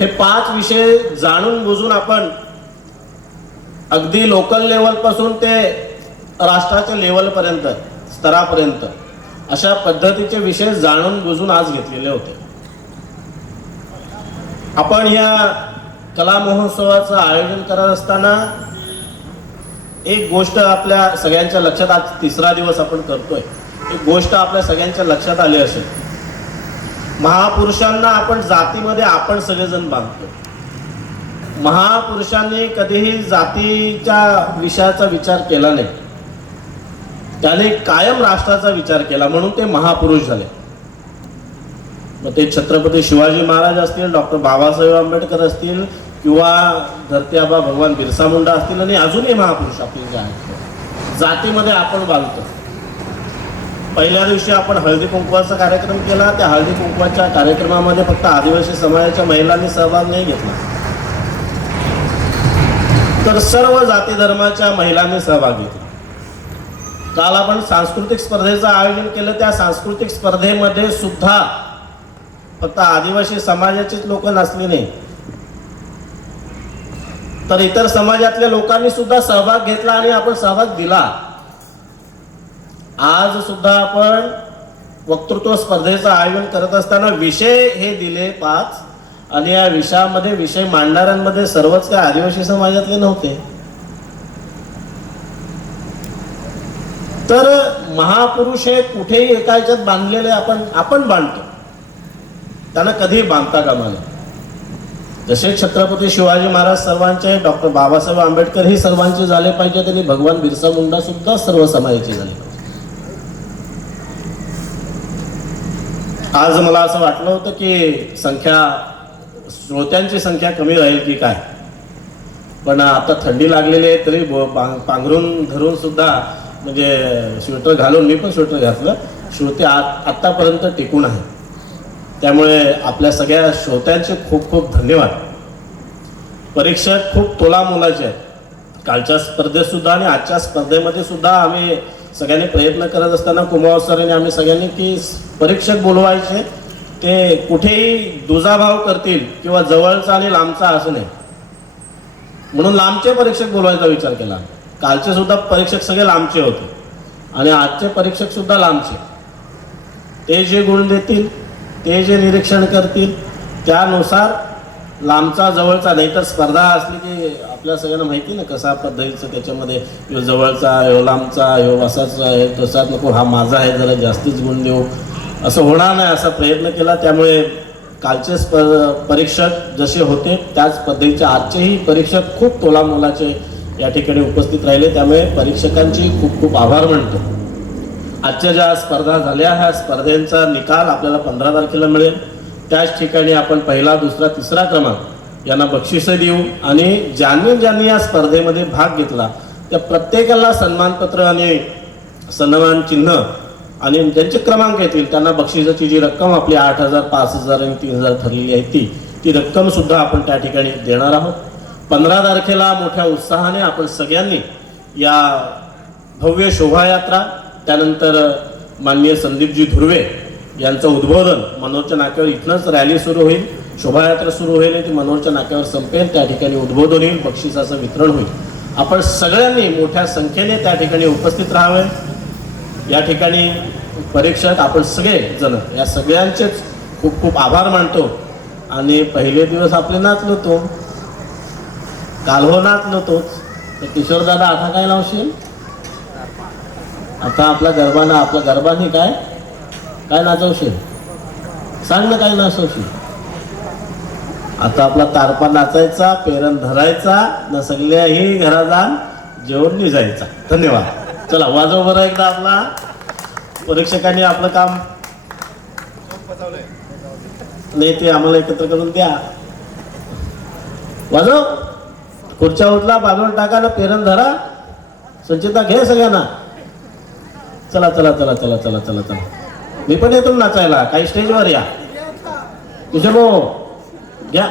हे 5 विषय जाणून बुजून आपण अगदी लोकल लेवलपासून ते राष्ट्राच्या लेवलपर्यंत स्तरापर्यंत अशा पद्धतीचे विषय जाणून बुजून आज घेतलेले होते. आपण या कला महोत्सवाचं आयोजन करत असताना एक गोष्ट आपल्या सगळ्यांच्या लक्षात, आज 3रा दिवस आपण करतोय, एक गोष्ट आपल्या सगळ्यांच्या लक्षात आली असेल. महापुरुषांना आपण जातीमध्ये आपण सगळेजण बांधतो. महापुरुषांनी कधीही जातीच्या विषयाचा विचार केला नाही. त्याने कायम राष्ट्राचा विचार केला, म्हणून ते महापुरुष झाले. मग ते छत्रपती शिवाजी महाराज असतील, डॉक्टर बाबासाहेब आंबेडकर असतील किंवा धरती आबा भगवान बिरसा मुंडा असतील आणि अजूनही महापुरुष आपले जे आहेत, जातीमध्ये आपण बांधतो. पहिल्या दिवशी आपण हळदी कुंकवाचा कार्यक्रम केला. त्या हळदी कुंकवाच्या कार्यक्रमामध्ये फक्त आदिवासी समाजाच्या महिलांनी सहभाग नाही घेतला, तर सर्व जाती धर्माच्या महिलांनी सहभाग घेतला. काल आपण सांस्कृतिक स्पर्धेचं आयोजन केलं. त्या सांस्कृतिक स्पर्धेमध्ये सुद्धा फक्त आदिवासी समाजाचेच लोक नसले नाही, तर इतर समाजातल्या लोकांनी सुद्धा सहभाग घेतला आणि आपण सहभाग दिला. आज सुद्धा आपण वक्तृत्व स्पर्धेचं आयोजन करत असताना विषय हे दिले 5 आणि या विषयामध्ये विषय मांडणाऱ्यांमध्ये सर्वच काही आदिवासी समाजातले नव्हते. तर महापुरुष हे कुठेही एका ह्याच्यात बांधलेले आपण बांधतो, त्यांना कधीही बांधता कामा नये. जसे छत्रपती शिवाजी महाराज सर्वांचे, डॉक्टर बाबासाहेब आंबेडकर ही सर्वांचे झाले पाहिजे, त्यांनी भगवान बिरसा मुंडा सुद्धा सर्व समाजाचे झाले पाहिजे. आज मला असं वाटलं होतं की श्रोत्यांची संख्या कमी राहील की काय, पण आता थंडी लागलेली आहे तरी पांघरून धरून सुद्धा, म्हणजे स्वेटर घालून, मी पण स्वेटर घातलं, श्रोते आत्तापर्यंत टिकून आहे. त्यामुळे आपल्या सगळ्या श्रोत्यांचे खूप खूप धन्यवाद. परीक्षक खूप तोलामोलाचे आहेत. कालच्या स्पर्धेत सुद्धा आणि आजच्या स्पर्धेमध्ये सुद्धा आम्ही सगळ्यांनी प्रयत्न करत असताना कुंभावसरांनी आम्ही सगळ्यांनी की परीक्षक बोलवायचे ते कुठेही दुजाभाव करतील किंवा जवळचा आणि लांबचा असं नाही, म्हणून लांबचे परीक्षक बोलवायचा विचार केला. कालचे सुद्धा परीक्षक सगळे लांबचे होते आणि आजचे परीक्षक सुद्धा लांबचे. ते जे गुण देतील, ते जे निरीक्षण करतील, त्यानुसार लांबचा जवळचा, नाही तर स्पर्धा असली की आपल्या सगळ्यांना माहिती ना कसा पद्धतीचं त्याच्यामध्ये यो जवळचा, यो लांबचा, यो असाच आहे, तसाच नको, हा माझा आहे, जरा जास्तीच गुण देऊ, असं होणार नाही असा प्रयत्न केला. त्यामुळे कालचे परीक्षक जसे होते त्याच पद्धतीचे आजचेही परीक्षक खूप तोलामोलाचे या ठिकाणी उपस्थित राहिले. त्यामुळे परीक्षकांची खूप खूप आभार मानतो. आजच्या ज्या स्पर्धा झाल्या ह्या स्पर्धेचा निकाल आपल्याला 15 तारखेला मिळेल. त्याच ठिकाणी आपण 1, 2, 3 क्रमांक यांना बक्षिसं देऊ आणि ज्यांनी या स्पर्धेमध्ये भाग घेतला त्या प्रत्येकाला सन्मानपत्र आणि सन्मान चिन्ह आणि ज्यांचे क्रमांक येतील त्यांना बक्षिसाची जी रक्कम आपली 8,000, 5,000 आणि 3,000 ठरलेली आहे ती रक्कम सुद्धा आपण त्या ठिकाणी देणार आहोत. 15 तारखेला मोठ्या उत्साहाने आपण सगळ्यांनी या भव्य शोभायात्रा, त्यानंतर माननीय संदीपजी धुर्वे यांचं उद्बोधन मनोरच्या नाक्यावर, इथनंच रॅली सुरू होईल, शोभायात्रा सुरू होईल, ती मनोरच्या नाक्यावर संपेल, त्या ठिकाणी उद्बोधन होईल, बक्षिसाचं वितरण होईल. आपण सगळ्यांनी मोठ्या संख्येने त्या ठिकाणी उपस्थित राहावे. या ठिकाणी परीक्षक आपण सगळे जण या सगळ्यांचेच खूप खूप आभार मानतो. आणि पहिले दिवस आपले नाचलो तो, काल हो नाचलो तोच, तर किशोर दादा आता काय लावशील? आता आपला गरबाने काय नाचवशील? सांग ना काय नाचवशील? आता आपला तारपा नाचायचा, पेरण धरायचा न सगळ्याही घरा जाण जेवण निघायचा. धन्यवाद. चला वाजव बरं एकदा. आपला परीक्षकांनी आपलं काम नाही ते आम्हाला एकत्र करून द्या. वाजव. खुर्च्या उचला, बाजूला टाका ना, पेरण धरा. संचिता घे सगळ्यांना. चला चला चला चला चला चला चला. मी पण येतो नाचायला. काही स्टेजवर या. तुझे भाऊ घ्या.